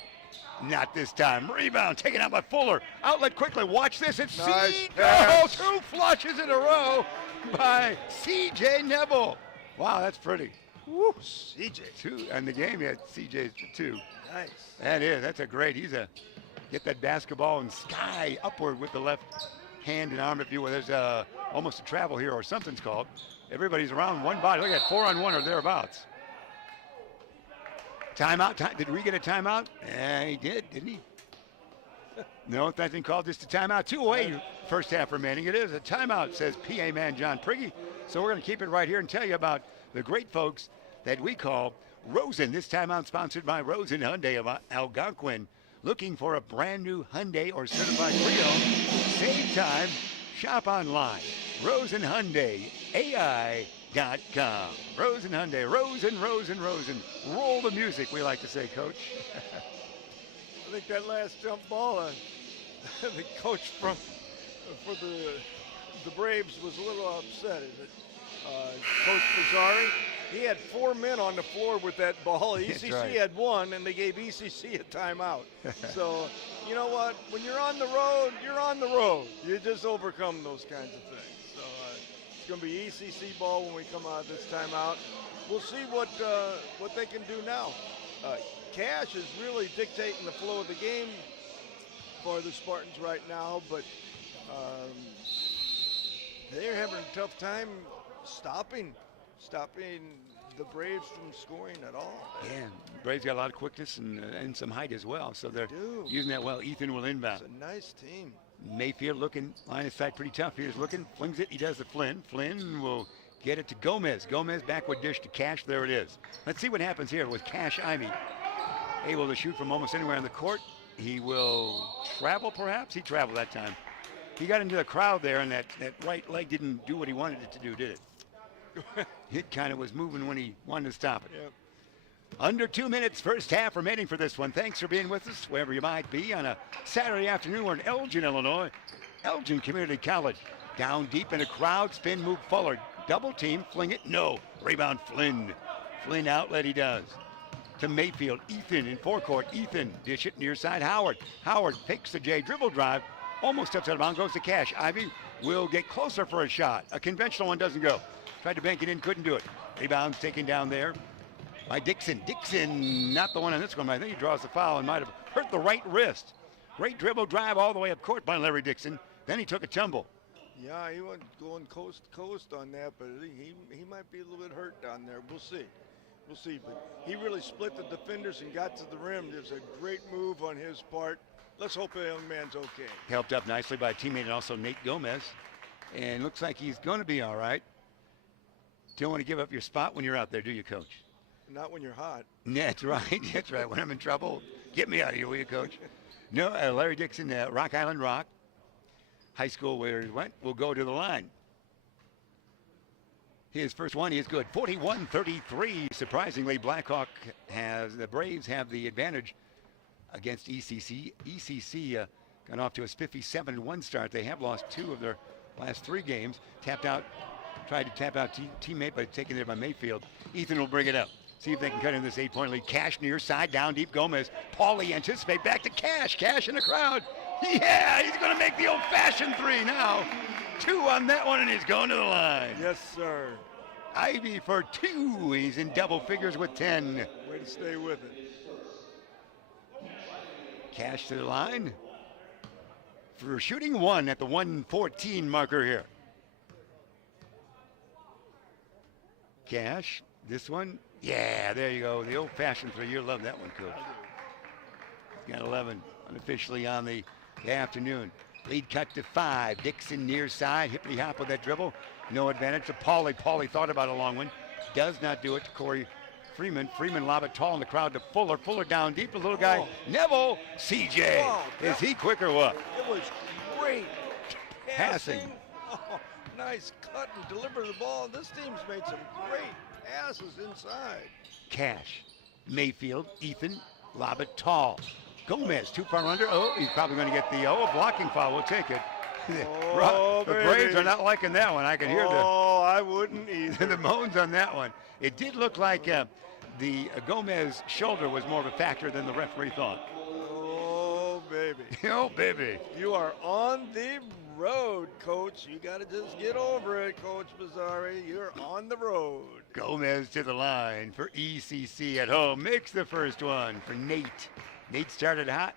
Not this time. Rebound taken out by Fuller. Outlet quickly. Watch this. It's nice C.J. 2 flushes in a row by C.J. Neville. Wow, that's pretty. Woo, C.J. 2 and the game. Yeah, C.J.'s 2. Nice. That's a great. Get that basketball and sky upward with the left hand and arm, if you will. There's almost a travel here, or something's called. Everybody's around one body. Look at 4-on-1 or thereabouts. Timeout. Did we get a timeout? Yeah, he did, didn't he? No, nothing called. Just a timeout. 2 away. First half remaining. It is a timeout, says PA man John Prigge. So we're going to keep it right here and tell you about the great folks that we call Rosen. This timeout sponsored by Rosen Hyundai of Algonquin. Looking for a brand new Hyundai or certified pre-owned? Save time. Shop online. Rosen Hyundai, AI.com. Rosen Hyundai, Rosen. Roll the music, we like to say, Coach. I think that last jump ball, the coach for the Braves was a little upset. Coach Pizzari, he had 4 men on the floor with that ball. ECC right. had 1, and they gave ECC a timeout. So, you know what? When you're on the road, you're on the road. You just overcome those kinds of things. So it's going to be ECC ball when we come out of this timeout. We'll see what they can do now. Cash is really dictating the flow of the game for the Spartans right now, but they're having a tough time stopping the Braves from scoring at all. Yeah, Braves got a lot of quickness and some height as well, so they're using that well. Ethan will inbound. It's a nice team. Mayfield looking, line of sight pretty tough. Here's looking, flings it, he does the Flynn. Flynn will get it to Gomez. Gomez backward dish to Cash, there it is. Let's see what happens here with Cash Ivy. Able to shoot from almost anywhere on the court. He will travel perhaps? He traveled that time. He got into the crowd there, and that right leg didn't do what he wanted it to do, did it? It kind of was moving when he wanted to stop it. Yep. Under 2 minutes, first half remaining for this one. Thanks for being with us, wherever you might be, on a Saturday afternoon. We're in Elgin, Illinois. Elgin Community College. Down deep in a crowd, spin move forward. Double team, fling it, no. Rebound, Flynn. Flynn outlet, he does. To Mayfield, Ethan in forecourt. Ethan, dish it near side, Howard. Howard takes the J dribble drive. Almost steps out of bounds, goes to Cash. Ivy will get closer for a shot. A conventional one doesn't go. Tried to bank it in, couldn't do it. Rebounds taken down there by Dixon. Dixon, not the one on this one, but I think he draws the foul and might have hurt the right wrist. Great dribble drive all the way up court by Larry Dixon. Then he took a tumble. Yeah, he went going coast to coast on that, but he might be a little bit hurt down there. We'll see. We'll see. But he really split the defenders and got to the rim. There's a great move on his part. Let's hope the young man's okay. Helped up nicely by a teammate and also Nate Gomez. And looks like he's going to be all right. Don't want to give up your spot when you're out there, do you, Coach? Not when you're hot. That's right. That's right. When I'm in trouble, get me out of here, will you, Coach? No, Larry Dixon, Rock Island Rock High School, where he went, will go to the line. His first one is good. 41-33. Surprisingly, the Braves have the advantage against ECC. ECC got off to a 57-1 start. They have lost 2 of their last 3 games. Tried to tap out teammate, but taken there by Mayfield. Ethan will bring it up. See if they can cut in this 8-point lead. Cash near side, down deep, Gomez. Paulie anticipate, back to Cash. Cash in the crowd. Yeah, he's going to make the old-fashioned 3 now. 2 on that one, and he's going to the line. Yes, sir. Ivy for 2. He's in double figures with 10. Way to stay with it. Cash to the line for shooting 1 at the 1:14 marker here. Cash, this one. Yeah, there you go. The old-fashioned 3. You'll love that one, Coach. He's got 11 unofficially on the afternoon. Lead cut to 5. Dixon near side. Hippity hop with that dribble. No advantage to Paulie. Paulie thought about a long one. Does not do it to Corey Freeman. Freeman lob it tall in the crowd to Fuller. Fuller down deep. The little guy, Neville. CJ. Is he quick or what? It was great Passing. Oh, nice cut and deliver the ball. This team's made some great passes inside. Cash. Mayfield. Ethan. Lob it tall. Gomez too far under. Oh, he's probably going to get the a blocking foul. We'll take it. Oh, the Braves are not liking that one. I can hear I wouldn't either. the moans on that one. It did look like the Gomez shoulder was more of a factor than the referee thought. Oh, baby. Oh, baby. You are on the road, Coach. You got to just get over it, Coach Mazzari. You're on the road. Gomez to the line for ECC at home. Makes the first one for Nate. Nate started hot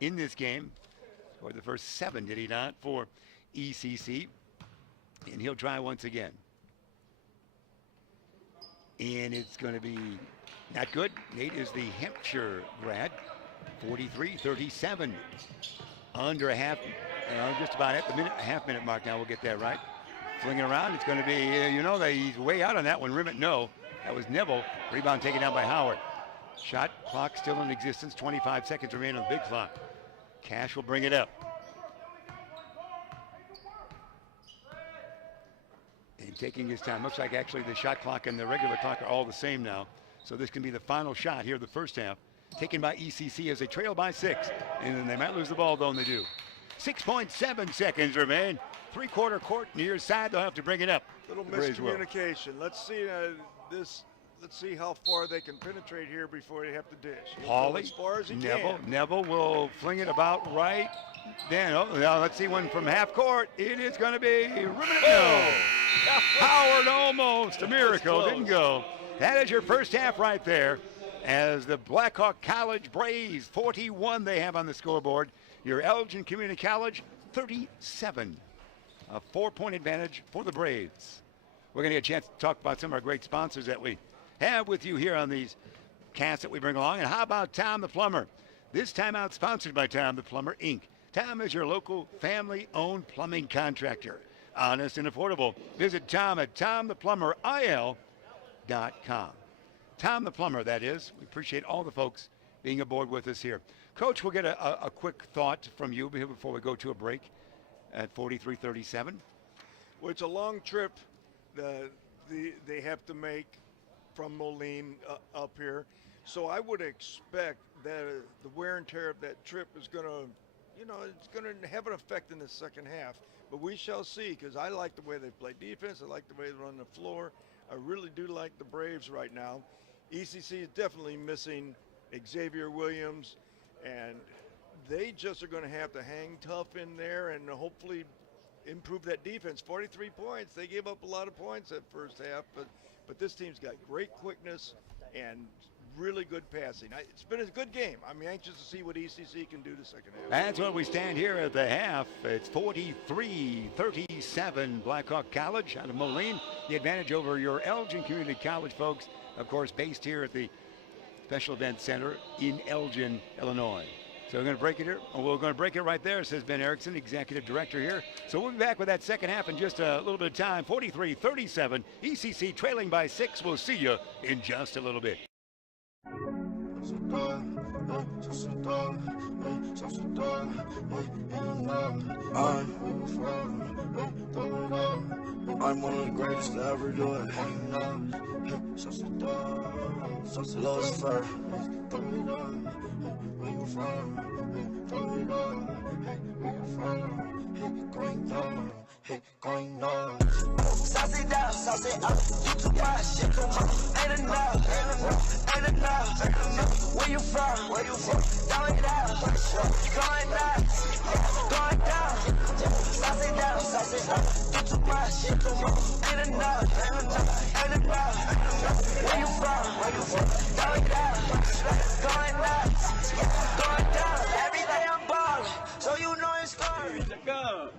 in this game. Scored the first 7, did he not, for ECC. And he'll try once again. And it's going to be not good. Nate is the Hampshire grad. 43-37. Under a half, just about at the half-minute mark now. We'll get that right. Flinging around. It's going to be, he's way out on that one. Rimmett, no. That was Neville. Rebound taken down by Howard. Shot clock still in existence. 25 seconds remain on the big clock. Cash will bring it up. And taking his time. Looks like actually the shot clock and the regular clock are all the same now. So this can be the final shot here of the first half. Taken by ECC as they trail by 6. And then they might lose the ball, though, and they do. 6.7 seconds remain. 3-quarter court near side. They'll have to bring it up. Little miscommunication. Let's see Let's see how far they can penetrate here before they have to dish. Paulie, as far as he Neville. can. Neville will fling it about right. Then, now let's see one from half court. It is going to be no. Howard almost. A miracle. Didn't go. That is your first half right there. As the Blackhawk College Braves, 41 they have on the scoreboard. Your Elgin Community College, 37. A 4-point advantage for the Braves. We're going to get a chance to talk about some of our great sponsors that we have with you here on these casts that we bring along. And how about Tom the Plumber? This time out sponsored by Tom the Plumber, Inc. Tom is your local family-owned plumbing contractor. Honest and affordable. Visit Tom at TomThePlumberIL.com. Tom the Plumber, that is. We appreciate all the folks being aboard with us here. Coach, we'll get a quick thought from you before we go to a break at 43-37. Well, it's a long trip that they have to make from Moline up here. So I would expect that the wear and tear of that trip is going to, it's going to have an effect in the second half. But we shall see, because I like the way they play defense. I like the way they run the floor. I really do like the Braves right now. ECC is definitely missing Xavier Williams, and they just are going to have to hang tough in there and hopefully improve that defense. 43 points. They gave up a lot of points that first half, but this team's got great quickness and really good passing. It's been a good game. I'm anxious to see what ECC can do the second half. That's what we stand here at the half. It's 43-37 Blackhawk College out of Moline. The advantage over your Elgin Community College folks, of course, based here at the Special Events Center in Elgin, Illinois. So we're going to break it here. We're going to break it right there, says Ben Erickson, Executive Director here. So we'll be back with that second half in just a little bit of time. 43-37, ECC trailing by 6. We'll see you in just a little bit. I'm one of the greatest to ever do it. Lowest fur. Sauce it down, sauce it up. You too much, shit too much. Ain't enough, ain't enough. Where you from? Where you from? Down it out. Going nuts, going down. Sauce it down, sauce it up. You too much, shit too much. Ain't enough, ain't enough. Where you from? Where you from? Down it out. Going nuts, going down. Every day I'm ballin', so you know it's fun. Go.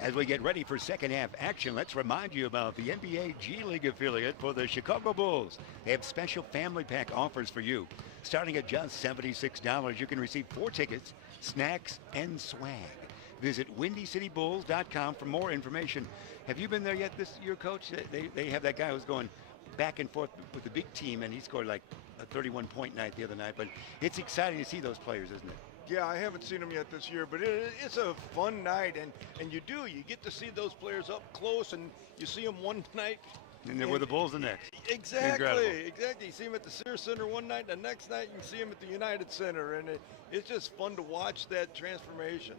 As we get ready for second half action, let's remind you about the NBA G League affiliate for the Chicago Bulls. They have special family pack offers for you. Starting at just $76, you can receive 4 tickets, snacks, and swag. Visit WindyCityBulls.com for more information. Have you been there yet this year, Coach? They have that guy who's going back and forth with the big team, and he scored like a 31-point night the other night. But it's exciting to see those players, isn't it? Yeah, I haven't seen them yet this year, but it's a fun night, and you get to see those players up close, and you see them one night. And they're with the Bulls the next. Exactly, Incredible. exactly. You see them at the Sears Center one night, and the next night you see them at the United Center, and it's just fun to watch that transformation.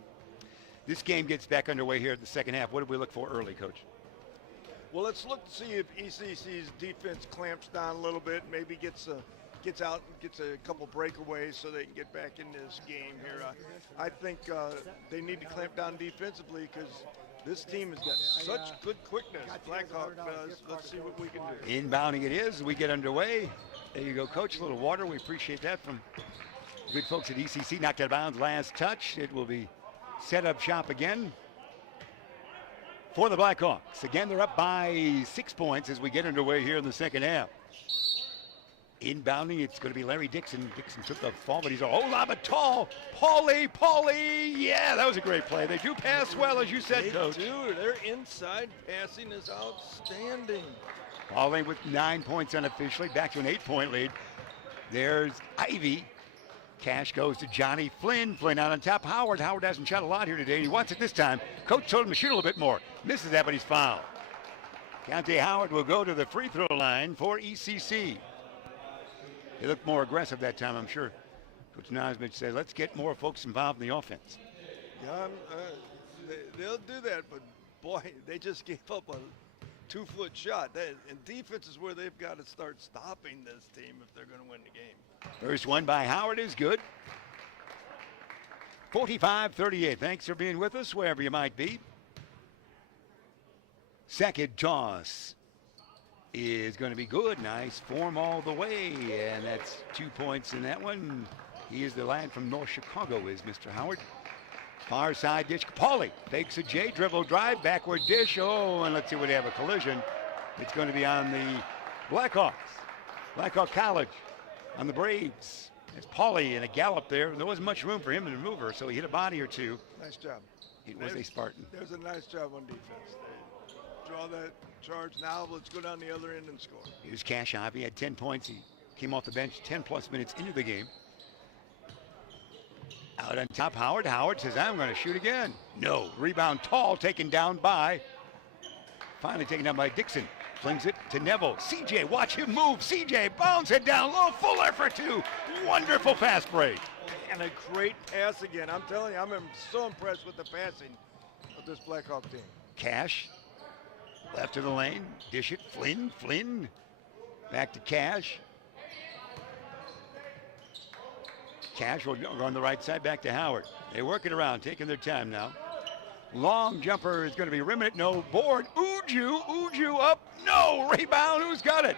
This game gets back underway here at the second half. What do we look for early, Coach? Well, let's look to see if ECC's defense clamps down a little bit, maybe gets out and gets a couple breakaways so they can get back in this game here. I think they need to clamp down defensively because this team has got such good quickness. Blackhawk does. Let's see what we can do. Inbounding it is. We get underway. There you go, Coach. A little water. We appreciate that from good folks at ECC. Knocked out of bounds last touch. It will be set up shop again for the Blackhawks. Again, they're up by 6 points as we get underway here in the second half. Inbounding, it's going to be Larry Dixon. Dixon took the fall, but he's but tall. Paulie. Yeah, that was a great play. They do pass well, as you said, Coach. They do. Their inside passing is outstanding. Paulie with 9 points unofficially, back to an 8-point lead. There's Ivy. Cash goes to Johnny Flynn. Flynn out on top. Howard hasn't shot a lot here today, and he wants it this time. Coach told him to shoot a little bit more. Misses that, but he's fouled. Keontae Howard will go to the free throw line for ECC. They looked more aggressive that time, I'm sure. Coach Nosmich said, let's get more folks involved in the offense. Yeah, they'll do that, but boy, they just gave up a 2-foot shot. And defense is where they've got to start stopping this team if they're going to win the game. First one by Howard is good. 45-38. Thanks for being with us wherever you might be. Second toss is going to be good. Nice form all the way, and that's 2 points in that one. He is the lad from North Chicago, is Mr. Howard. Far side dish. Paulie fakes a J dribble drive, backward dish. Oh, and let's see what they have a collision. It's going to be on the Blackhawks. Blackhawk College on the Braves. There's Paulie in a gallop there. There wasn't much room for him to maneuver, so he hit a body or two. Nice job. It was a Spartan. There's a nice job on defense. They draw that charge now. Let's go down the other end and score. Here's Cash Ivy. He had 10 points. He came off the bench 10-plus minutes into the game. Out on top, Howard. Howard says, I'm going to shoot again. No. Rebound tall, taken down by, finally taken down by Dixon. Flings it to Neville. CJ, watch him move. CJ bounce it down low. Full effort too. Wonderful fast break. And a great pass again. I'm telling you, I'm so impressed with the passing of this Blackhawk team. Cash. Left of the lane. Dish it. Flynn. Back to Cash. Cash will go on the right side, back to Howard. They work it around, taking their time now. Long jumper is going to be rimmed. No board. Uju up. No rebound. Who's got it?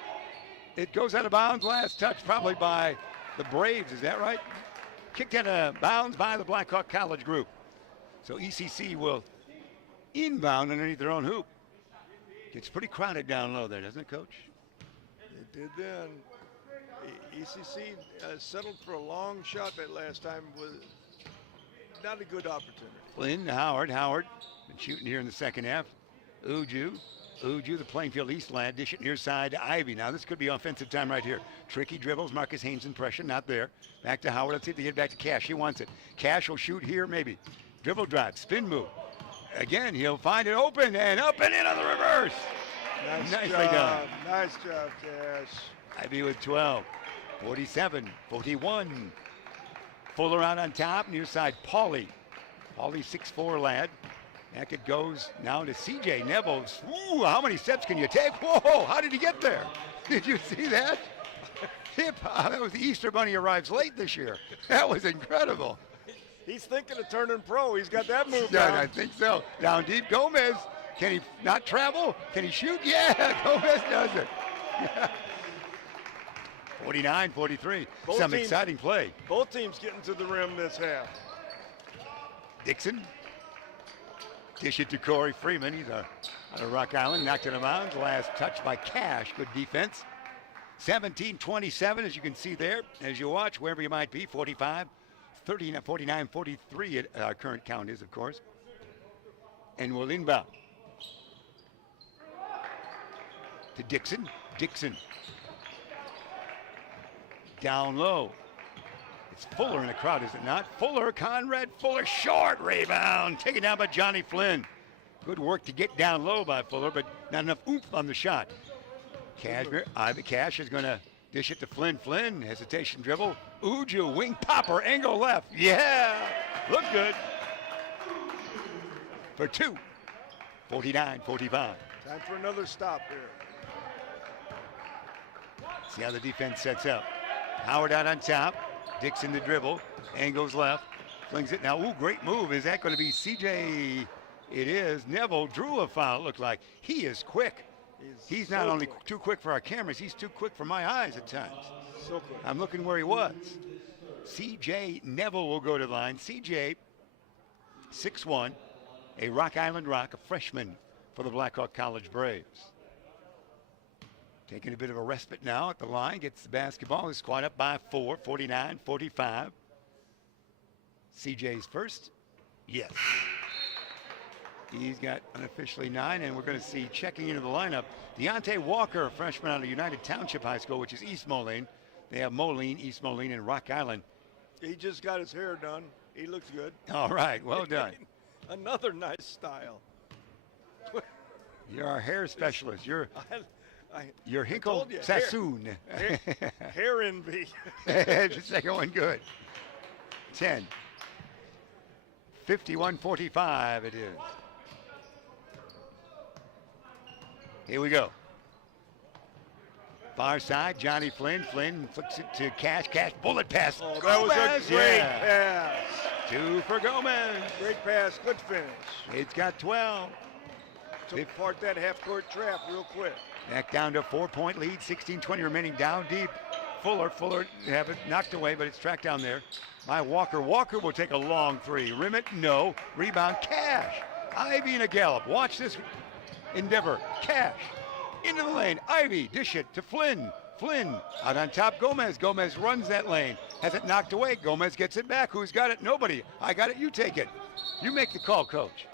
It goes out of bounds. Last touch probably by the Braves. Is that right? Kicked out of bounds by the Blackhawk College group. So ECC will inbound underneath their own hoop. Gets pretty crowded down low there, doesn't it, Coach? It did then. ECC settled for a long shot that last time. Was not a good opportunity. Flynn to Howard. Howard been shooting here in the second half. Uju, the Plainfield East lad, dish it near side to Ivy. Now this could be offensive time right here. Tricky dribbles, Marcus Haynes in pressure, not there. Back to Howard. Let's see if they get back to Cash. He wants it. Cash will shoot here, maybe. Dribble drive, spin move. Again, he'll find it open and up and in on the reverse. Nicely done. Nice job, Cash. Ivy with 12. 47-41. Fuller out on top, near side Paulie. Paulie 6'4" lad. Back it goes now to CJ Neville. Ooh, how many steps can you take? Whoa, how did he get there? Did you see that? That was the Easter Bunny arrives late this year. That was incredible. He's thinking of turning pro. He's got that move Yeah, down. I think so. Down deep, Gomez. Can he not travel? Can he shoot? Yeah, Gomez does it. 49-43. Some teams- exciting play. Both teams getting to the rim this half. Dixon. Dish it to Corey Freeman. He's out of Rock Island. Knocked it around. Last touch by Cash. Good defense. 17-27, as you can see there, as you watch, wherever you might be. 45, 39, 49, 43 at current count is, of course. And we'll inbound to Dixon. Dixon. Down low. It's Fuller in the crowd, is it not? Fuller, Conrad Fuller, short rebound. Taken down by Johnny Flynn. Good work to get down low by Fuller, but not enough oomph on the shot. Cash is going to dish it to Flynn. Flynn, hesitation dribble. Uju, wing popper, angle left. Yeah, look good. For two. 49-45. Time for another stop here. See how the defense sets up. Howard out on top. Dixon the dribble. Angles left. Flings it now. Ooh, great move. Is that going to be CJ? It is. Neville drew a foul, it looked like. He is quick. He's not only too quick for our cameras, he's too quick for my eyes at times. So quick. I'm looking where he was. CJ Neville will go to the line. CJ, 6'1", a Rock Island Rock, a freshman for the Blackhawk College Braves. Taking a bit of a respite now at the line, gets the basketball. He's squad up by 4, 49-45. CJ's first. Yes. He's got unofficially 9, and we're going to see checking into the lineup Deontay Walker, a freshman out of United Township High School, which is East Moline. They have Moline, East Moline, and Rock Island. He just got his hair done. He looks good. All right, well done. Another nice style. You're our hair specialist. You're Hinkle told you, Sassoon. Hair envy. The second one good. 10. 51-45 it is. Here we go. Far side, Johnny Flynn. Flynn flicks it to Cash. Cash, bullet pass. Oh, that Gomez. was a great pass. 2 for Gomez. Great pass, good finish. It's got 12. Took apart that half-court trap real quick. Back down to a 4-point lead, 16-20 remaining down deep. Fuller have it knocked away, but it's tracked down there by Walker. Walker will take a long 3. Rim it, no. Rebound, Cash. Ivy in a gallop. Watch this endeavor. Cash into the lane. Ivy, dish it to Flynn. Flynn out on top, Gomez. Gomez runs that lane. Has it knocked away. Gomez gets it back. Who's got it? Nobody. I got it. You take it. You make the call, coach.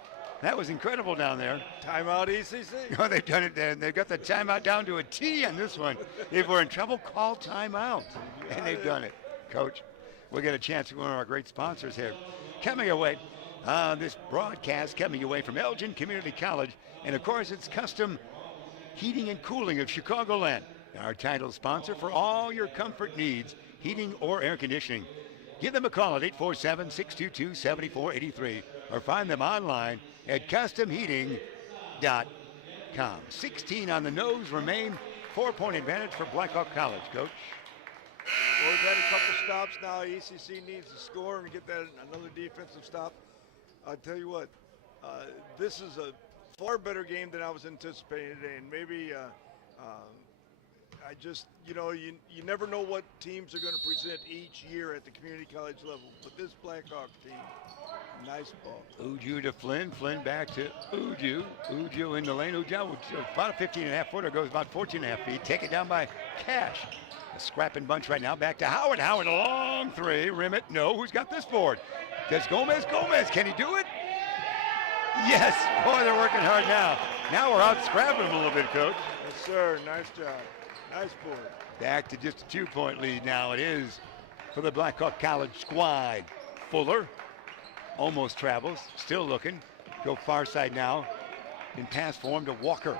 That was incredible down there. Timeout, ECC. No, they've done it. They've got the timeout down to a T on this one. If we're in trouble, call timeout. And they've done it. Coach, we'll get a chance to one of our great sponsors here. Coming away, this broadcast coming away from Elgin Community College. And, of course, it's Custom Heating and Cooling of Chicagoland, our title sponsor for all your comfort needs, heating or air conditioning. Give them a call at 847-622-7483 or find them online at customheating.com. 16 on the nose remain. 4-point advantage for Blackhawk College, Coach. Well, we've had a couple stops now. ECC needs to score and get that another defensive stop. I'll tell you what, this is a far better game than I was anticipating today. And maybe I just, you never know what teams are going to present each year at the community college level. But this Blackhawk team, nice ball. Uju to Flynn. Flynn back to Uju. Uju in the lane. Uju, about a 15.5 footer, goes about 14.5 feet. Take it down by Cash. A scrapping bunch right now. Back to Howard. Howard, a long 3. Rim it. No. Who's got this board? Does Gomez? Gomez. Can he do it? Yes. Boy, they're working hard now. Now we're out scrapping a little bit, Coach. Yes, sir. Nice job. Nice board. Back to just a 2-point lead now. It is for the Blackhawk College squad. Fuller almost travels. Still looking. Go far side now. In pass form to Walker.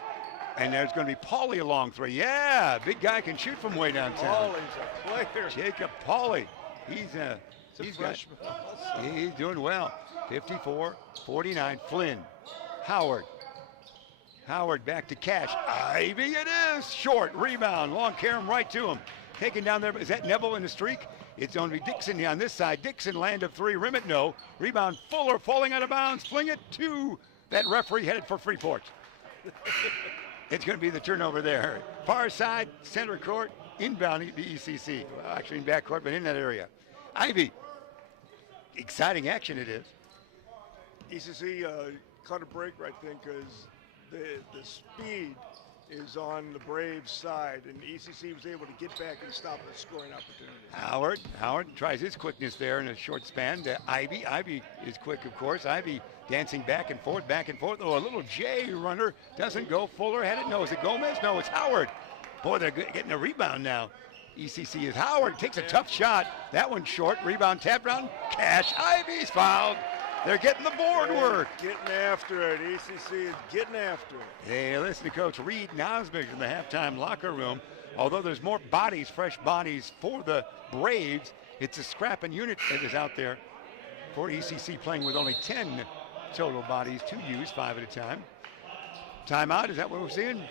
And there's going to be Pauly a long 3. Yeah, big guy can shoot from way downtown. Pauly's a player. Jacob Pauly. He's doing well. 54-49. Flynn. Howard. Howard back to Cash. Ivy it is. Short. Rebound. Long carom right to him. Taken down there. Is that Neville in the streak? It's going to be Dixon on this side. Dixon land of 3. Rim it, no. Rebound. Fuller falling out of bounds. Fling it to that referee headed for Freeport. It's going to be the turnover there. Far side, center court, inbound the ECC. Well, actually in back court, but in that area. Ivy. Exciting action it is. ECC caught a break right then because the speed is on the Braves side, and ECC was able to get back and stop the scoring opportunity. Howard tries his quickness there in a short span to Ivy is quick, of course. Ivy dancing back and forth. Oh, a little J runner doesn't go. Fuller had it. No, is it Gomez? No, it's Howard. Boy, they're getting a rebound now. ECC is Howard. Takes a tough shot. That one's short. Rebound tapped around. Cash. Ivy's fouled. They're getting the board work. Getting after it. ECC is getting after it. Hey, listen to Coach Reed Nosbig in the halftime locker room. Although there's more bodies, fresh bodies for the Braves, it's a scrapping unit that is out there for ECC, playing with only 10 total bodies to use, 5 at a time. Timeout, is that what we're seeing?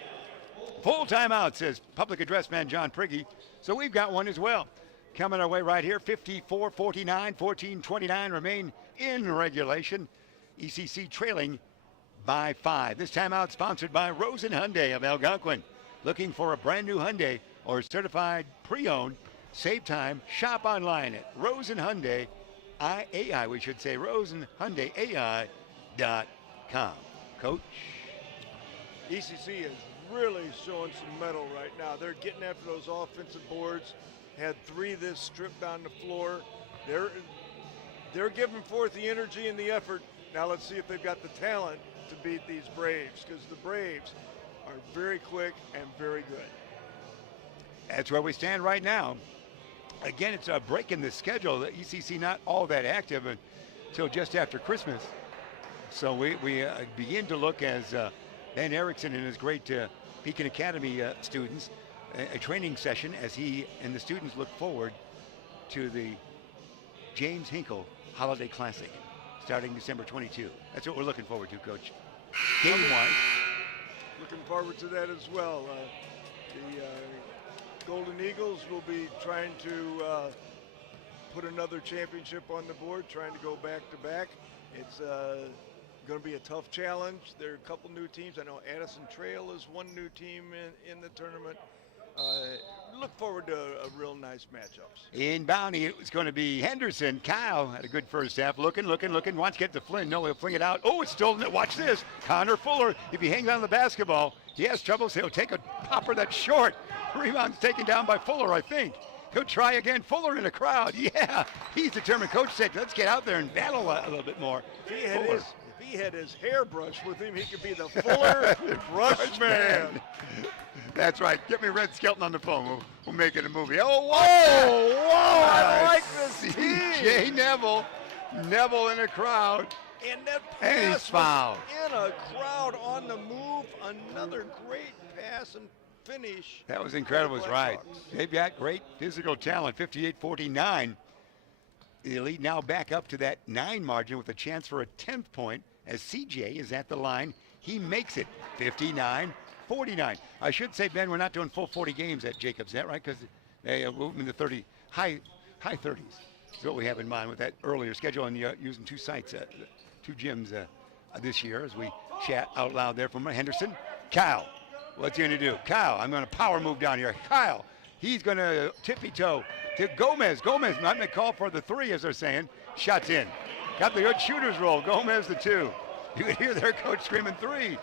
Full timeout, says public address man John Prigge. So we've got one as well. Coming our way right here, 54-49, 14-29 remain in regulation. ECC trailing by 5. This timeout sponsored by Rosen Hyundai of Algonquin. Looking for a brand new Hyundai or certified pre-owned? Save time. Shop online at Rosen Hyundai, AI, we should say, RosenHyundaiAI.com. Coach? ECC is really showing some mettle right now. They're getting after those offensive boards. Had 3 this strip down the floor. They're giving forth the energy and the effort. Now let's see if they've got the talent to beat these Braves, because the Braves are very quick and very good. That's where we stand right now. Again, it's a break in the schedule. The ECC not all that active until just after Christmas. So we begin to look, as Ben Erickson and his great Beacon Academy students, a training session as he and the students look forward to the James Hinkle Holiday Classic starting December 22. That's what we're looking forward to, Coach. Game-wise. Looking forward to that as well. The Golden Eagles will be trying to put another championship on the board, trying to go back-to-back. It's going to be a tough challenge. There are a couple new teams. I know Addison Trail is one new team in the tournament. Look forward to a real nice matchups. Inbound, it's going to be Henderson. Kyle had a good first half. Looking. Wants to get to Flynn. No, he'll fling it out. Oh, it's still, watch this. Connor Fuller, if he hangs on the basketball, he has trouble, so he'll take a popper that's short. Rebound's taken down by Fuller, I think. He'll try again. Fuller in the crowd. Yeah, he's determined. Coach said, let's get out there and battle a little bit more. If he had his hairbrush with him, he could be the Fuller brush man. That's right. Get me Red Skelton on the phone. We'll make it a movie. Whoa! I like this. C.J. Neville in a crowd. And that And he's pass fouled. was in a crowd on the move. Another great pass and finish. That was incredible. for the Right. Blackhawks. They've got great physical talent. 58-49. The lead now back up to that 9 margin with a chance for a 10th point as C.J. is at the line. He makes it 59-49. I should say, Ben, we're not doing full 40 games at Jacobs, is that right? Because they move in the high 30s. Is what we have in mind with that earlier schedule, and using 2 sites, 2 gyms this year as we chat out loud there from Henderson. Kyle, what's he going to do? Kyle, I'm going to power move down here. Kyle, he's going to tippy-toe to Gomez. Gomez not going to call for the 3, as they're saying. Shots in. Got the good shooter's roll. Gomez the 2. You can hear their coach screaming 3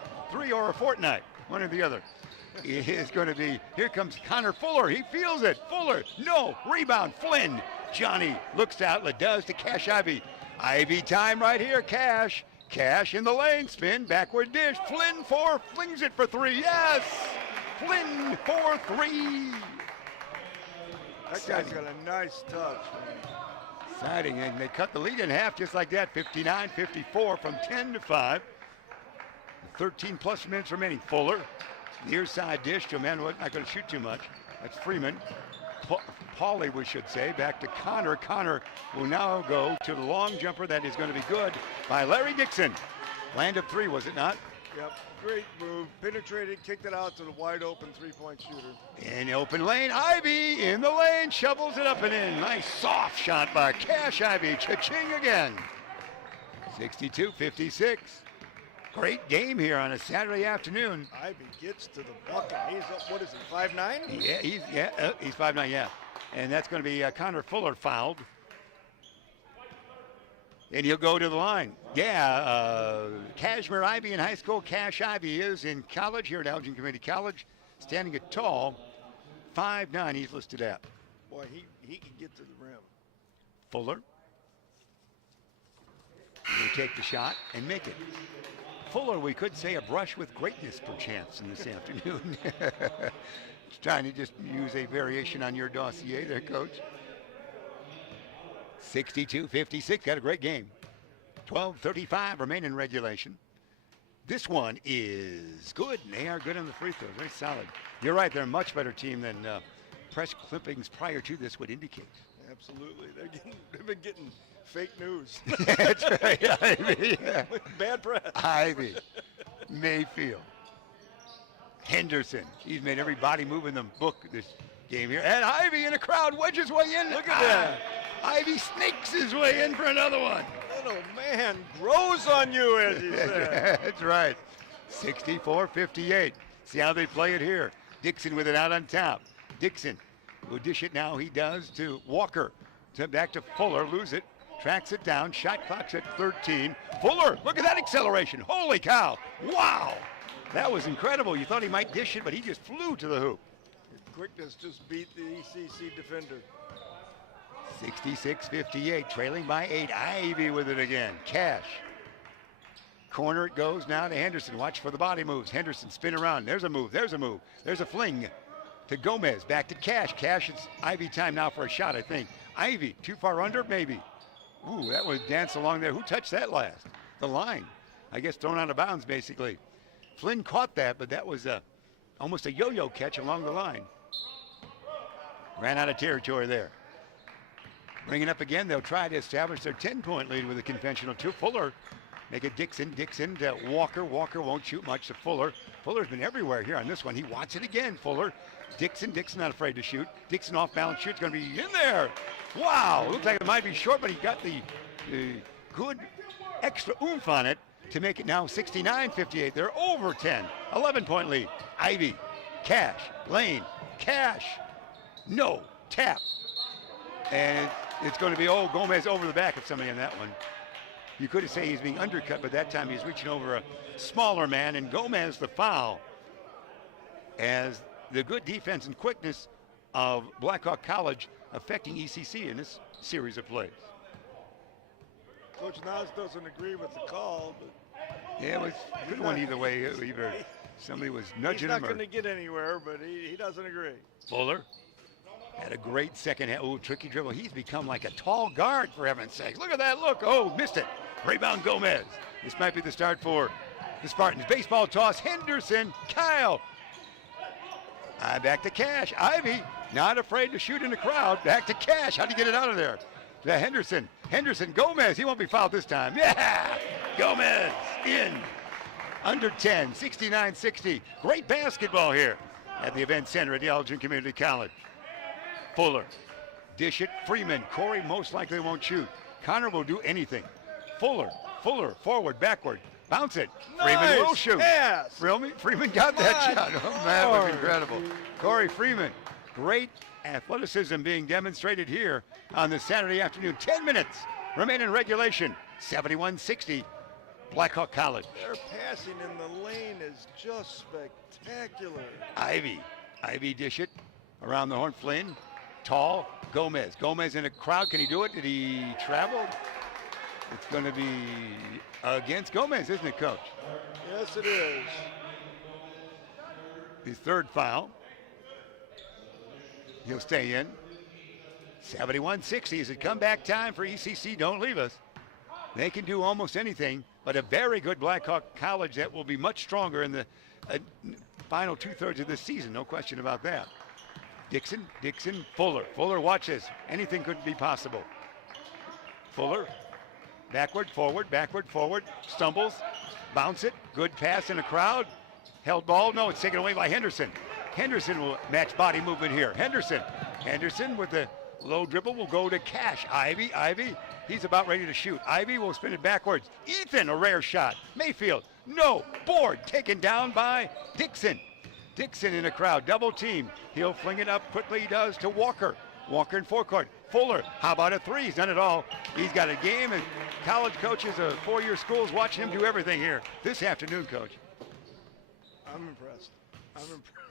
or a fortnight, one or the other. It is going to be, here comes Connor Fuller. He feels it. Fuller, no, rebound, Flynn. Johnny looks out, does to Cash Ivy. Ivy time right here, Cash. Cash in the lane, spin, backward dish. Flynn flings it for 3, yes! Flynn for 3. That guy's got a nice touch. Exciting, and they cut the lead in half just like that, 59-54 from 10-5. 13 plus minutes remaining. Fuller, near side dish to a man who's not going to shoot too much. That's Freeman. Pauly, we should say, back to Connor. Connor will now go to the long jumper that is going to be good by Larry Dixon. Land of 3, was it not? Yep, great move. Penetrated, kicked it out to the wide open 3-point shooter. In the open lane, Ivy in the lane, shovels it up and in. Nice soft shot by Cash Ivy. Cha-ching again. 62-56. Great game here on a Saturday afternoon. Ivy gets to the bucket. He's up, what is it, 5'9"? Yeah, he's 5'9", yeah. And that's going to be Connor Fuller fouled. And he'll go to the line. Yeah, Kashmir Ivy in high school. Cash Ivy is in college here at Elgin Community College. Standing at tall, 5'9", he's listed at. Boy, he can get to the rim. Fuller will take the shot and make it. Fuller, we could say a brush with greatness perchance in this afternoon. Just trying to just use a variation on your dossier there, Coach. 62-56, got a great game. 12:35 remaining in regulation. This one is good, and they are good on the free throws, very solid. You're right, they're a much better team than press clippings prior to this would indicate. Absolutely, they've been getting fake news. That's right, Ivy. Yeah. Bad press. Ivy, Mayfield, Henderson. He's made every body move in the book this game here. And Ivy in a crowd wedges way in. Look at that. Ivy snakes his way in for another one. Little man grows on you, as he said. That's right. 64-58. See how they play it here. Dixon with it out on top. Dixon will dish it now. He does to Walker. Back to Fuller. Lose it. Tracks it down. Shot clock's at 13. Fuller, look at that acceleration. Holy cow. Wow. That was incredible. You thought he might dish it, but he just flew to the hoop. His quickness just beat the ECC defender. 66-58, trailing by 8. Ivy with it again. Cash. Corner it goes now to Henderson. Watch for the body moves. Henderson spin around. There's a move. There's a move. There's a fling to Gomez. Back to Cash. Cash, it's Ivy time now for a shot, I think. Ivy, too far under, maybe. Ooh, that was dance along there. Who touched that last? The line. I guess thrown out of bounds, basically. Flynn caught that, but that was almost a yo-yo catch along the line. Ran out of territory there. Bring it up again. They'll try to establish their 10-point lead with a conventional two. Fuller, make it Dixon. Dixon to Walker. Walker won't shoot much to Fuller. Fuller's been everywhere here on this one. He wants it again. Fuller. Dixon. Dixon not afraid to shoot. Dixon off balance shoot's going to be in there. Wow. Looks like it might be short, but he got the good extra oomph on it to make it now 69-58. They're over 10. 11-point lead. Ivy. Cash. Lane. Cash. No. Tap. And it's going to be, Gomez over the back of somebody on that one. You could say he's being undercut, but that time he's reaching over a smaller man, and Gomez the foul. As the good defense and quickness of Blackhawk College affecting ECC in this series of plays. Coach Nas doesn't agree with the call, but yeah, it was a good one either way. Either somebody was nudging him. He's not going to get anywhere, but he doesn't agree. Fuller had a great second half. Oh, tricky dribble. He's become like a tall guard, for heaven's sake. Look at that look. Oh, missed it. Rebound Gomez. This might be the start for the Spartans. Baseball toss. Henderson. Kyle. Back to Cash. Ivy, not afraid to shoot in the crowd. Back to Cash. How'd he get it out of there? To Henderson. Henderson. Gomez. He won't be fouled this time. Yeah. Gomez in. Under 10. 69-60. Great basketball here at the event center at the Elgin Community College. Fuller. Dish it. Freeman. Corey most likely won't shoot. Connor will do anything. Fuller. Fuller. Forward. Backward. Bounce it. Nice. Freeman will shoot. Yes. Freeman got that shot. Oh, man, that was incredible. Corey Freeman. Great athleticism being demonstrated here on this Saturday afternoon. 10 minutes remain in regulation. 71-60. Blackhawk College. Their passing in the lane is just spectacular. Ivy. Ivy dish it around the horn. Flynn. Tall. Gomez. Gomez in a crowd. Can he do it? Did he travel? It's going to be against Gomez, isn't it, Coach? Yes, it is. His third foul. He'll stay in. 71-60. Is it comeback time for ECC? Don't leave us. They can do almost anything, but a very good Blackhawk College that will be much stronger in the final two-thirds of this season. No question about that. Dixon, Fuller. Fuller, watch this. Anything could be possible. Fuller, backward, forward, stumbles, bounce it, good pass in a crowd. Held ball, no, it's taken away by Henderson. Henderson will match body movement here. Henderson with the low dribble will go to Cash. Ivy, he's about ready to shoot. Ivy will spin it backwards. Ethan, a rare shot. Mayfield, no, board, taken down by Dixon. Dixon in a crowd, double team. He'll fling it up quickly, he does, to Walker. Walker in forecourt. Fuller, how about a three? He's done it all. He's got a game, and college coaches of four-year schools watching him do everything here this afternoon, Coach. I'm impressed.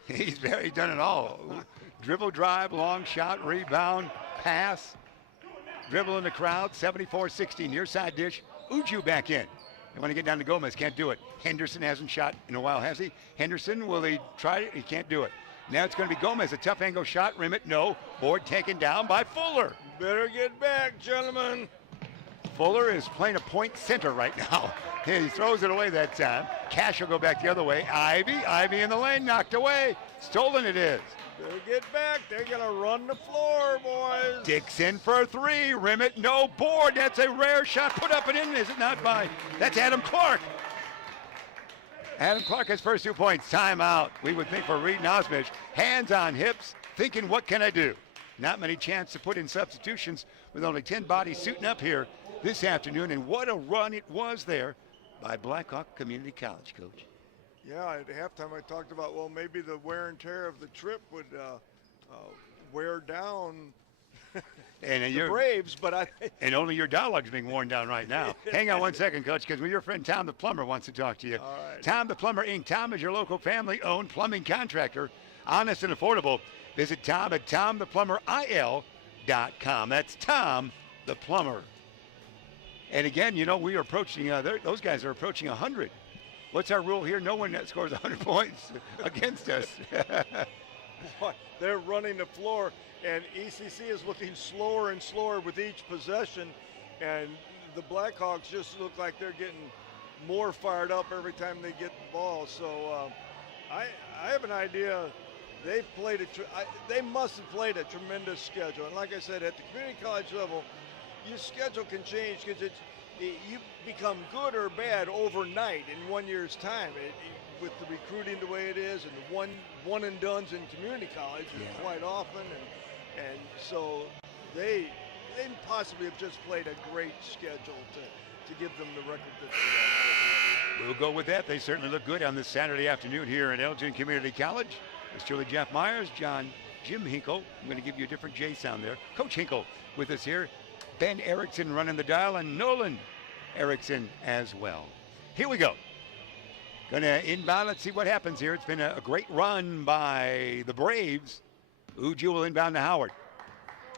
He's done it all. Dribble, drive, long shot, rebound, pass, dribble in the crowd, 74-60, near side dish. Uju back in. They want to get down to Gomez, can't do it. Henderson hasn't shot in a while, has he? Henderson, will he try it? He can't do it. Now it's going to be Gomez, a tough angle shot, rim it, no. Board taken down by Fuller. Better get back, gentlemen. Fuller is playing a point center right now. He throws it away that time. Cash will go back the other way. Ivy in the lane, knocked away. Stolen it is. Better get back. They're going to run the floor, boys. Dixon for three. Rim it, no. Board. That's a rare shot. Put up and in, is it not by? That's Adam Clark. Adam Clark has first 2 points. Timeout. We would think for Reed Nosmich. Hands on hips, thinking, what can I do? Not many chances to put in substitutions with only 10 bodies suiting up here this afternoon. And what a run it was there by Blackhawk Community College, Coach. Yeah, at halftime I talked about, well, maybe the wear and tear of the trip would wear down and the Braves, but and only your dialogue's being worn down right now. Hang on 1 second, Coach, because your friend Tom the Plumber wants to talk to you. All right. Tom the Plumber, Inc. Tom is your local family-owned plumbing contractor, honest and affordable. Visit Tom at TomThePlumberIL.com. That's Tom the Plumber. And again, you know, we are approaching, those guys are approaching 100. What's our rule here? No one that scores 100 points against us. Boy, they're running the floor, and ECC is looking slower and slower with each possession, and the Blackhawks just look like they're getting more fired up every time they get the ball. So I have an idea. They must have played a tremendous schedule, and like I said, at the community college level, your schedule can change because you become good or bad overnight in 1 year's time. With the recruiting the way it is, and the one and dones in community college quite often, and so they possibly have just played a great schedule to give them the record that they have. We'll go with that. They certainly look good on this Saturday afternoon here at Elgin Community College. It's truly Jeff Myers, Jim Hinkle. I'm going to give you a different J sound there. Coach Hinkle with us here. Ben Erickson running the dial, and Nolan Erickson as well. Here we go. Going to inbound. Let's see what happens here. It's been a great run by the Braves. Uju will inbound to Howard.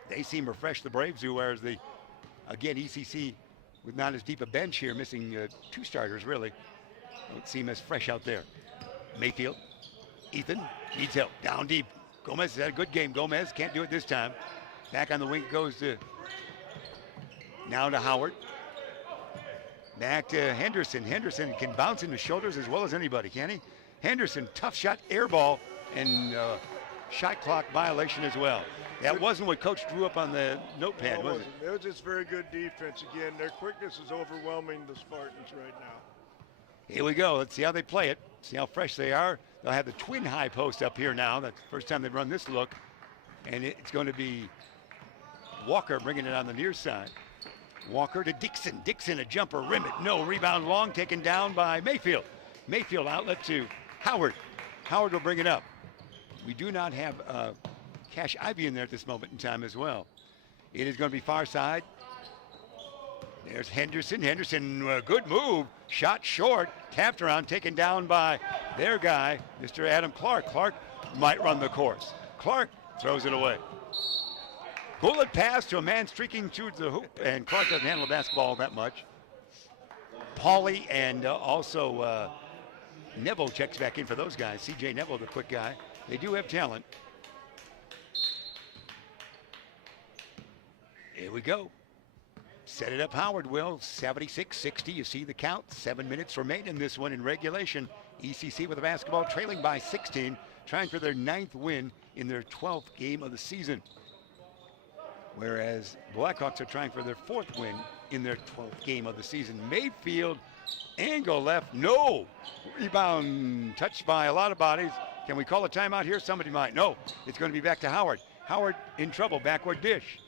They seem refreshed, the Braves do, whereas again, ECC with not as deep a bench here, missing two starters really. Don't seem as fresh out there. Mayfield, Ethan needs help. Down deep. Gomez has had a good game. Gomez can't do it this time. Back on the wing goes now to Howard. Back to Henderson. Henderson can bounce into shoulders as well as anybody, can he? Henderson, tough shot, air ball, and shot clock violation as well. That wasn't what Coach drew up on the notepad, was it? It was just very good defense. Again, their quickness is overwhelming the Spartans right now. Here we go. Let's see how they play it. See how fresh they are. They'll have the twin high post up here now. That's the first time they've run this look. And it's going to be Walker bringing it on the near side. Walker to Dixon. Dixon, a jumper, rim it. No, rebound long, taken down by Mayfield. Mayfield outlet to Howard. Howard will bring it up. We do not have Cash Ivy in there at this moment in time as well. It is going to be far side. There's Henderson. Henderson, good move. Shot short, tapped around, taken down by their guy, Mr. Adam Clark. Clark might run the course. Clark throws it away. Bullet pass to a man streaking to the hoop, and Clark doesn't handle the basketball that much. Pauly and also Neville checks back in for those guys. C.J. Neville, the quick guy. They do have talent. Here we go. Set it up, Howard will. 76-60, you see the count. 7 minutes remain in this one in regulation. ECC with the basketball trailing by 16, trying for their 9th win in their 12th game of the season. Whereas Blackhawks are trying for their 4th win in their 12th game of the season. Mayfield, angle left, no. Rebound touched by a lot of bodies. Can we call a timeout here? Somebody might. No, it's going to be back to Howard. Howard in trouble, backward dish.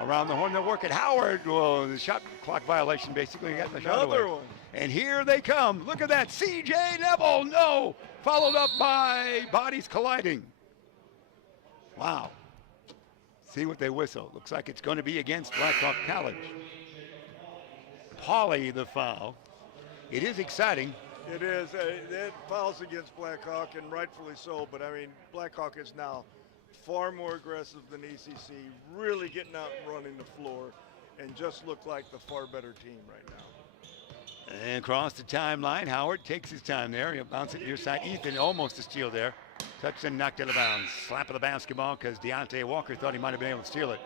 Around the horn, they'll work it. Howard, well, the shot clock violation basically got the shot away. Another one. And here they come. Look at that, C.J. Neville, no. Followed up by bodies colliding. Wow. See what they whistle. Looks like it's going to be against Blackhawk College. Pauly the foul. It is exciting. It is. It fouls against Blackhawk, and rightfully so. But, I mean, Blackhawk is now far more aggressive than ECC, really getting out and running the floor, and just look like the far better team right now. And across the timeline, Howard takes his time there. He'll bounce it to your side. Ethan almost a steal there. Touched and knocked out of bounds. Slap of the basketball because Deontay Walker thought he might have been able to steal it.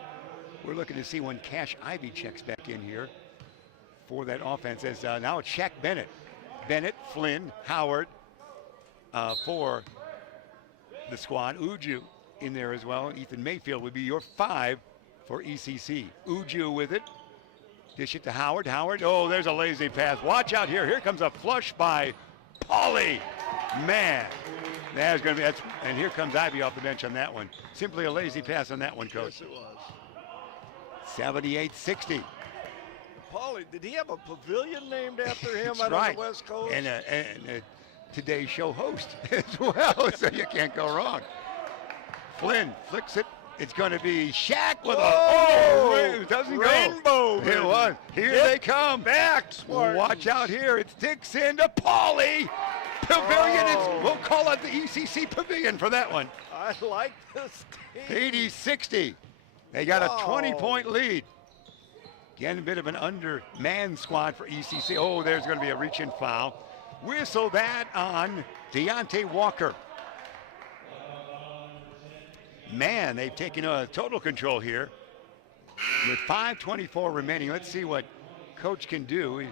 We're looking to see when Cash Ivy checks back in here for that offense. As now it's Shaq Bennett. Bennett, Flynn, Howard for the squad. Uju in there as well. Ethan Mayfield would be your 5 for ECC. Uju with it. Dish it to Howard. Howard, oh, there's a lazy pass. Watch out here. Here comes a flush by Pauly. Man, that's going to be, and here comes Ivy off the bench on that one. Simply a lazy pass on that one, Coach. Yes, it was. 78-60. Pauly, did he have a pavilion named after him That's out right. on the West Coast? And a Today's Show host as well, so you can't go wrong. Flynn flicks it. It's going to be Shaq with it doesn't rainbow, go. It was. Here they come. Back, Spartans. Watch out here. It's Dixon to Pauly. Pavilion. We'll call it the ECC Pavilion for that one. I like this team. 80-60. They got a 20-point lead. Again, a bit of an undermanned squad for ECC. Oh, there's going to be a reach-in foul. Whistle that on Deontay Walker. Man, they've taken total control here. With 5:24 remaining, let's see what Coach can do.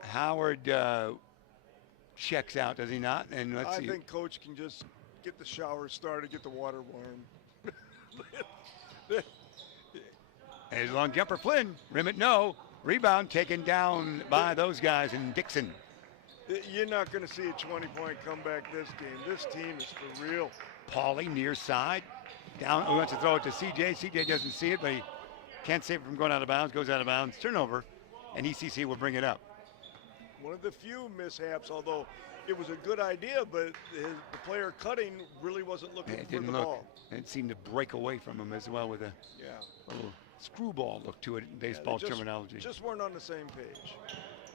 Howard checks out, does he not? And let's see. I think Coach can just get the shower started, get the water warm. There's a long jumper, Flynn. Rim it, no. Rebound taken down by those guys in Dixon. You're not going to see a 20-point comeback this game. This team is for real. Pauly near side. Down, he wants to throw it to CJ. CJ doesn't see it, but he can't save it from going out of bounds. Goes out of bounds. Turnover, and ECC will bring it up. One of the few mishaps, although it was a good idea, but the player cutting really wasn't looking for the ball. It seemed to break away from him as well with a little screwball look to it in baseball terminology. Just weren't on the same page.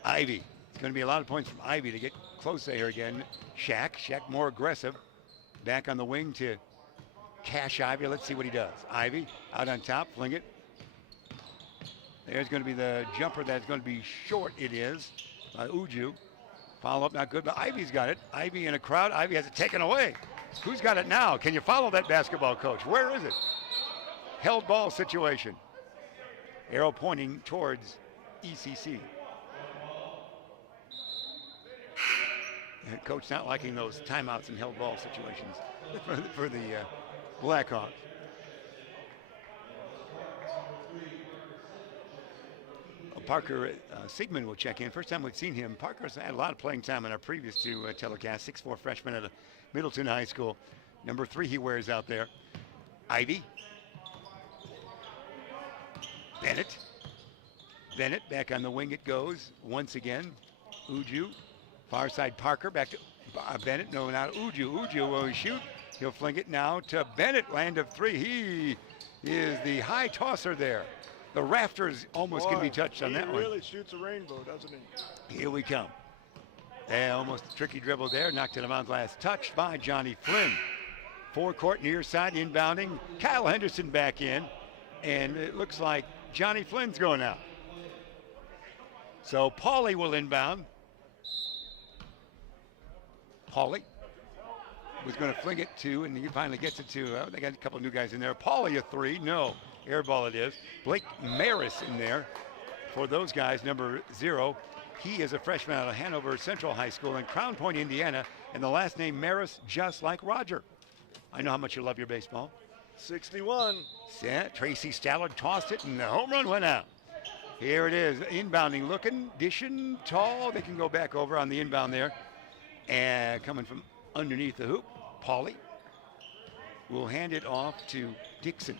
Ivy. It's going to be a lot of points from Ivy to get close here again. Shaq more aggressive. Back on the wing to Cash Ivy. Let's see what he does. Ivy out on top, fling it. There's going to be the jumper that's going to be short. It is. Uju. Follow up, not good, but Ivy's got it. Ivy in a crowd. Ivy has it taken away. Who's got it now? Can you follow that basketball, Coach? Where is it? Held ball situation. Arrow pointing towards ECC. Coach not liking those timeouts and held ball situations for the Blackhawks. Parker Sigmund will check in. First time we've seen him. Parker's had a lot of playing time in our previous two telecasts. 6'4" freshman at a Middleton High School. Number 3 he wears out there. Ivy. Bennett back on the wing it goes once again. Uju. Far side Parker back to Bennett. No, not Uju. Uju will shoot. He'll fling it now to Bennett. Land of 3. He is the high tosser there. The rafters almost can be touched on that one. He really shoots a rainbow, doesn't he? Here we come. Almost a tricky dribble there. Knocked it out of last touched by Johnny Flynn. Forecourt near side inbounding. Kyle Henderson back in. And it looks like Johnny Flynn's going out. So Pauly will inbound. Pauly was going to fling it to, and he finally gets it to, they got a couple new guys in there. Pauly a 3, no. Air ball it is. Blake Maris in there for those guys, number 0. He is a freshman out of Hanover Central High School in Crown Point, Indiana, and the last name Maris, just like Roger. I know how much you love your baseball. 61. Tracy Stallard tossed it, and the home run went out. Here it is, inbounding, looking, dishing, tall. They can go back over on the inbound there. And coming from underneath the hoop, Pauly will hand it off to Dixon.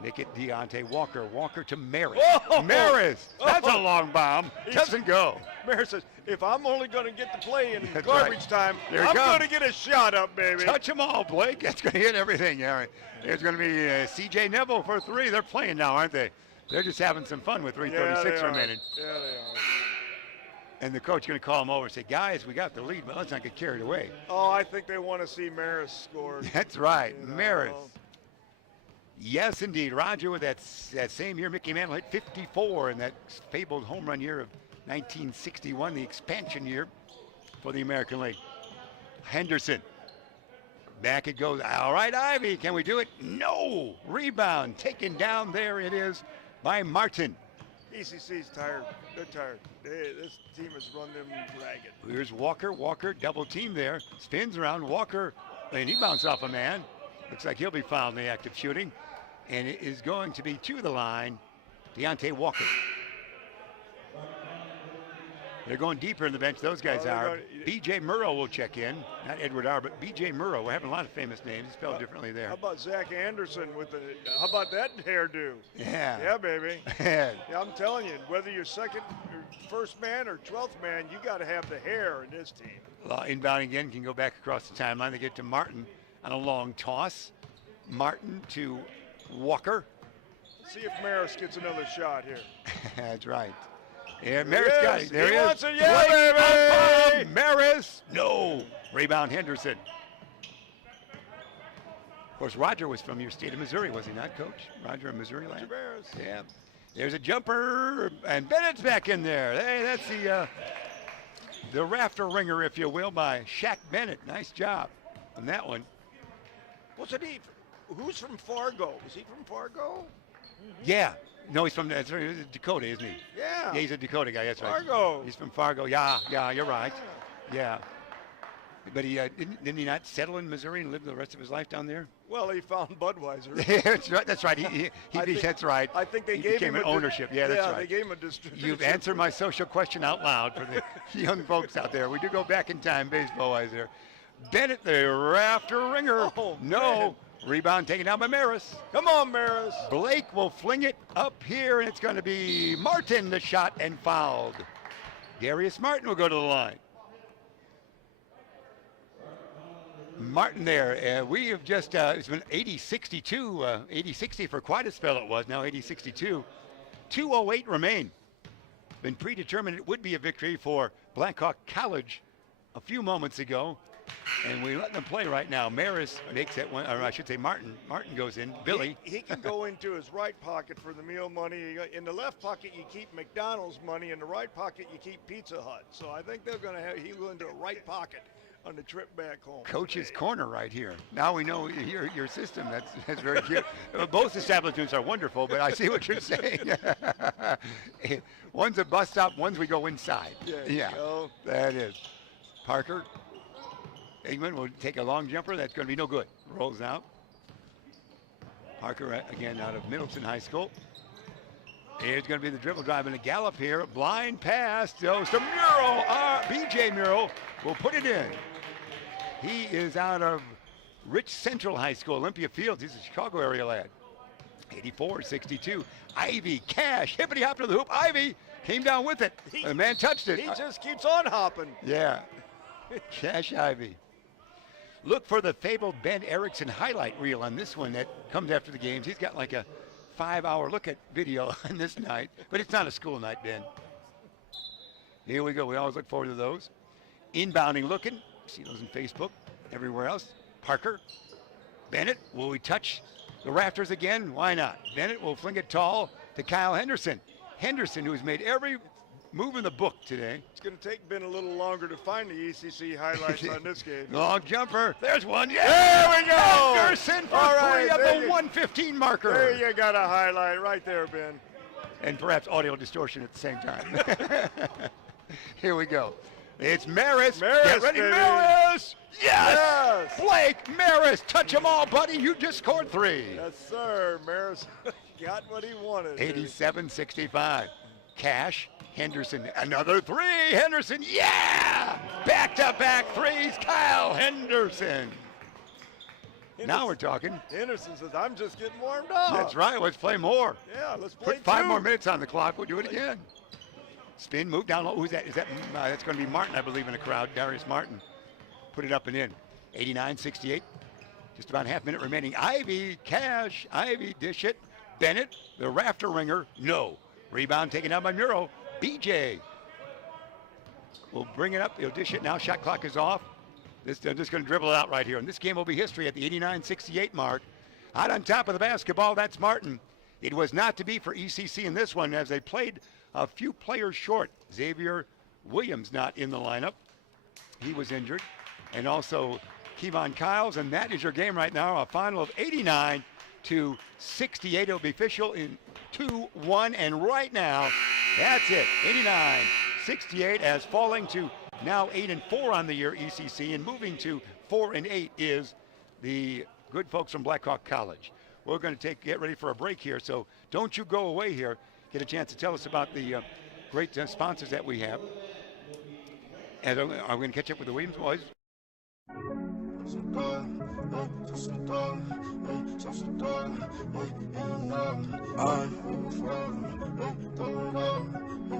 Make it Deontay Walker. Walker to Maris. Whoa! Maris! That's a Oh! long bomb. Doesn't go. Mayor says, if I'm only going to get to play in That's garbage right. time, There it I'm going comes. to get a shot up, baby. Touch them all, Blake. That's going to hit everything. Yeah, right. There's going to be C.J. Neville for 3. They're playing now, aren't they? They're just having some fun with 3:36 remaining. Yeah, they are. And the coach going to call them over and say, guys, we got the lead, but let's not get carried away. Oh, I think they want to see Maris score. That's right, You know. Maris. Yes, indeed. Roger, with that same year, Mickey Mantle hit 54 in that fabled home run year of 1961, the expansion year for the American League. Henderson. Back it goes. All right, Ivy, can we do it? No. Rebound taken down. There it is by Martin. ECC's tired. They're tired. This team has run them ragged. Here's Walker. Walker, double team there. Spins around. Walker, and he bounced off a man. Looks like he'll be fouled in the act of shooting. And it is going to be to the line, Deontay Walker. They're going deeper in the bench, those guys are. B.J. Murrow will check in. Not Edward R., but B.J. Murrow. We're having a lot of famous names. It's spelled differently there. How about Zach Anderson with the, how about that hairdo? Yeah. Yeah, baby. Yeah. Yeah, I'm telling you, whether you're second or first man or 12th man, you got to have the hair in this team. Inbound again, can go back across the timeline. They get to Martin on a long toss. Martin to Walker. See if Maris gets another shot here. That's right. Yeah, Maris got it. There He he is. wants it. Yeah, Blake, baby. Maris. No. Rebound Henderson. Of course, Roger was from your state of Missouri, was he not, Coach? Roger, a Missouri lad? Maris. Yeah. There's a jumper, and Bennett's back in there. Hey, that's the rafter ringer, if you will, by Shaq Bennett. Nice job on that one. Wasn't he? Who's from Fargo? Was he from Fargo? Yeah. No, he's from Dakota, isn't he? Yeah. Yeah, he's a Dakota guy. That's right. Fargo. He's from Fargo. Yeah, you're right. Yeah. But he didn't he not settle in Missouri and live the rest of his life down there? Well, he found Budweiser. That's right. That's right. That's right. I think they he gave became him an ownership. Yeah, that's right. they gave him a distribution. You've answered my social question out loud for the young folks out there. We do go back in time, baseball-wise there. Bennett, the rafter ringer. Oh, no. man. Rebound taken down by Maris. Come on, Maris. Blake will fling it up here, and it's going to be Martin, the shot, and fouled. Darius Martin will go to the line. Martin there. We have just, it's been 80-62, 80-60 for quite a spell it was, now 80-62. 2:08 remain. Been predetermined it would be a victory for Blackhawk College a few moments ago. And we let them play right now. Maris makes that one, or I should say Martin. Martin goes in. Billy. He can go into his right pocket for the meal money. In the left pocket, you keep McDonald's money. In the right pocket, you keep Pizza Hut. So I think they're going to have, he'll go into a right pocket on the trip back home. Coach's corner right here. Now we know your system. That's very cute. Both establishments are wonderful, but I see what you're saying. One's a bus stop, one's we go inside. Yeah, Go. that is. Parker. England will take a long jumper. That's going to be no good. Rolls out. Parker, again, out of Middleton High School. Here's going to be the dribble drive and a gallop here. Blind pass goes to Murrow. B.J. Murrow will put it in. He is out of Rich Central High School, Olympia Fields. He's a Chicago area lad. 84-62. Ivy, Cash, hippity hop to the hoop. Ivy came down with it. The man touched it. He just keeps on hopping. Yeah. Cash Ivy. Look for the fabled Ben Erickson highlight reel on this one that comes after the games. He's got like a 5-hour look at video on this night, but it's not a school night, Ben. Here we go. We always look forward to those. Inbounding looking. See those in Facebook, everywhere else. Parker. Bennett. Will we touch the rafters again? Why not? Bennett will fling it tall to Kyle Henderson. Henderson, who has made every move in the book today. It's going to take Ben a little longer to find the ECC highlights on this game. Long jumper. There's one. Yeah. There we go. Henderson for All three right, of there the you- 115 marker. There you got a highlight right there, Ben. And perhaps audio distortion at the same time. Here we go. It's Maris. Maris, Get ready, baby. Maris. Yes. Yes. Blake Maris. Touch them all, buddy. You just scored 3. Yes, sir. Maris got what he wanted. 87-65. Cash. Henderson. Another 3. Henderson. Yeah. Back-to-back threes. Kyle Henderson. Now we're talking. Anderson says, I'm just getting warmed up. That's right. Let's play more. Yeah, let's play Put 5 two. more minutes on the clock. We'll do it again. Spin, move down low. Who's that? Is that? That's going to be Martin, I believe, in the crowd. Darius Martin. Put it up and in. 89-68. Just about half minute remaining. Ivy, Cash. Ivy, dish it. Bennett, the rafter ringer. No. Rebound taken out by Muro. BJ. We'll bring it up. He'll dish it now. Shot clock is off. They're just going to dribble it out right here. And this game will be history at the 89-68 mark. Out on top of the basketball, that's Martin. It was not to be for ECC in this one as they played a few players short. Xavier Williams not in the lineup. He was injured. And also Kevon Kyles. And that is your game right now. A final of 89-68. It'll be official in 2-1. And right now, that's it. 89-68 as falling to now 8-4 on the year ECC, and moving to 4-8 is the good folks from Blackhawk College. We're going to get ready for a break here, so don't you go away here. Get a chance to tell us about the great sponsors that we have. And I'm going to catch up with the Williams boys.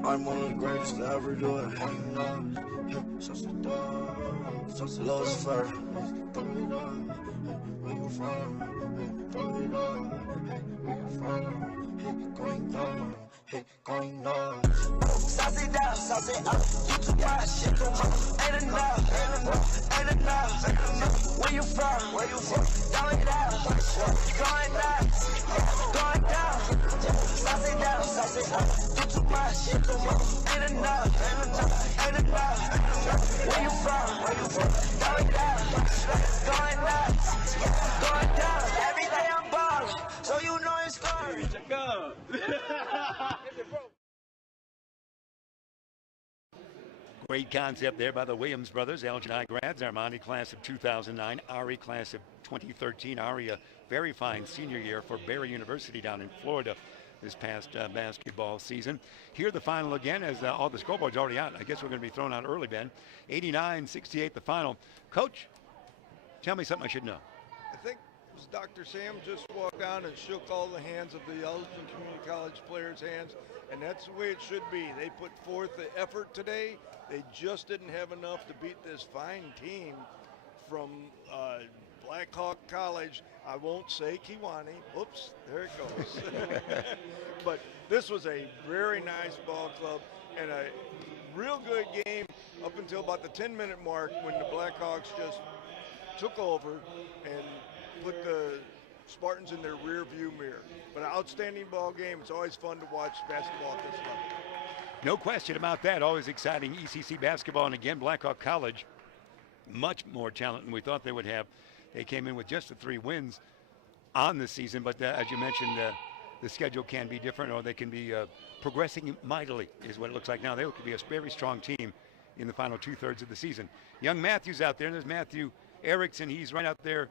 I'm one of the greatest to ever do it. Lowe's Fair. Sauce it down, sauce it up. You too much, shit too much. Ain't enough, ain't enough. Where you from? Where you from? Going down, going down, going down. Sauce it down, sauce it up. You too much, shit too much. Ain't enough, ain't enough. Where you from? Where you from? Going down, going down, going down. Every day I'm balling, so you know it's going. Check out. Great concept there by the Williams brothers, Elgin High grads, Armani class of 2009, Ari class of 2013. Ari, a very fine senior year for Barry University down in Florida this past basketball season. Here the final again, as all the scoreboards already out. I guess we're going to be thrown out early, Ben. 89-68 the final. Coach, tell me something I should know. I think Dr. Sam just walked down and shook all the hands of the Elgin Community College players' hands, and that's the way it should be. They put forth the effort today. They just didn't have enough to beat this fine team from Blackhawk College. I won't say Kewanee. Oops, there it goes. But this was a very nice ball club and a real good game up until about the 10-minute mark when the Blackhawks just took over and put the Spartans in their rear view mirror. But an outstanding ball game. It's always fun to watch basketball at this level. No question about that. Always exciting ECC basketball. And again, Blackhawk College, much more talent than we thought they would have. They came in with just the 3 wins on the season. But as you mentioned, the schedule can be different, or they can be progressing mightily is what it looks like now. They could be a very strong team in the final 2/3 of the season. Young Matthews out there, and there's Matthew Erickson. He's right out there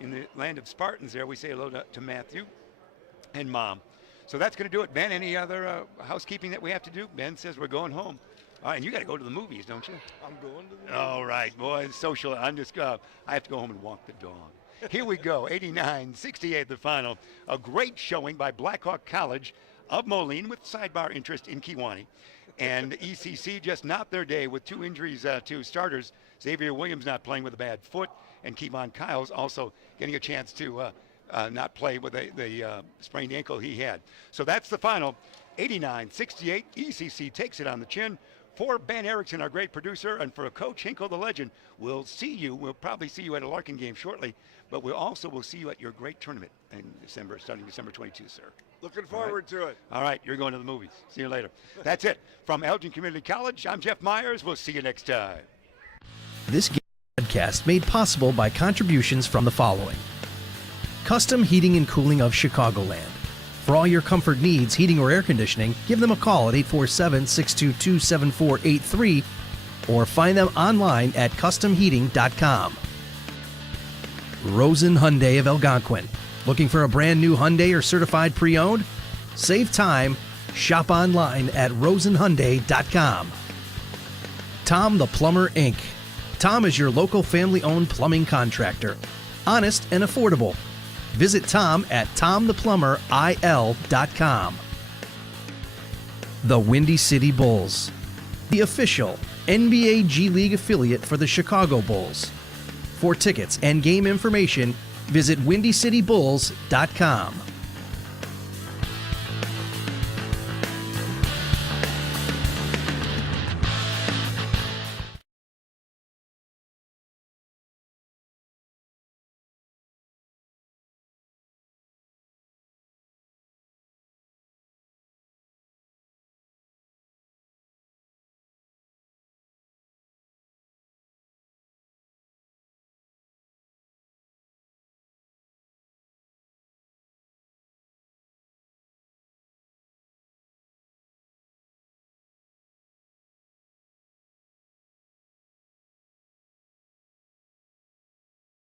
in the land of Spartans there. We say hello to Matthew and Mom. So that's going to do it. Ben, any other housekeeping that we have to do? Ben says we're going home. All right, and you got to go to the movies, don't you? I'm going to the movies. All right, boy, social. I have to go home and walk the dog. Here we go, 89-68 the final. A great showing by Blackhawk College of Moline with sidebar interest in Kewanee. And ECC just not their day with 2 injuries to starters. Xavier Williams not playing with a bad foot, and Kevon Kyles also getting a chance to not play with the sprained ankle he had. So that's the final, 89-68. ECC takes it on the chin. For Ben Erickson, our great producer, and for Coach Hinkle, the legend, we'll probably see you at a Larkin game shortly, but we'll see you at your great tournament in December, starting December 22, sir. Looking forward to it. All right, you're going to the movies. See you later. That's it. From Elgin Community College, I'm Jeff Myers. We'll see you next time. This podcast made possible by contributions from the following: Custom Heating and Cooling of Chicagoland. For all your comfort needs, heating or air conditioning, give them a call at 847-622-7483 or find them online at customheating.com. Rosen Hyundai of Algonquin. Looking for a brand new Hyundai or certified pre-owned? Save time. Shop online at rosenhyundai.com. Tom the Plumber, Inc. Tom is your local family-owned plumbing contractor. honest and affordable. Visit Tom at tomtheplumberil.com. The Windy City Bulls, the official NBA G League affiliate for the Chicago Bulls. For tickets and game information, visit windycitybulls.com.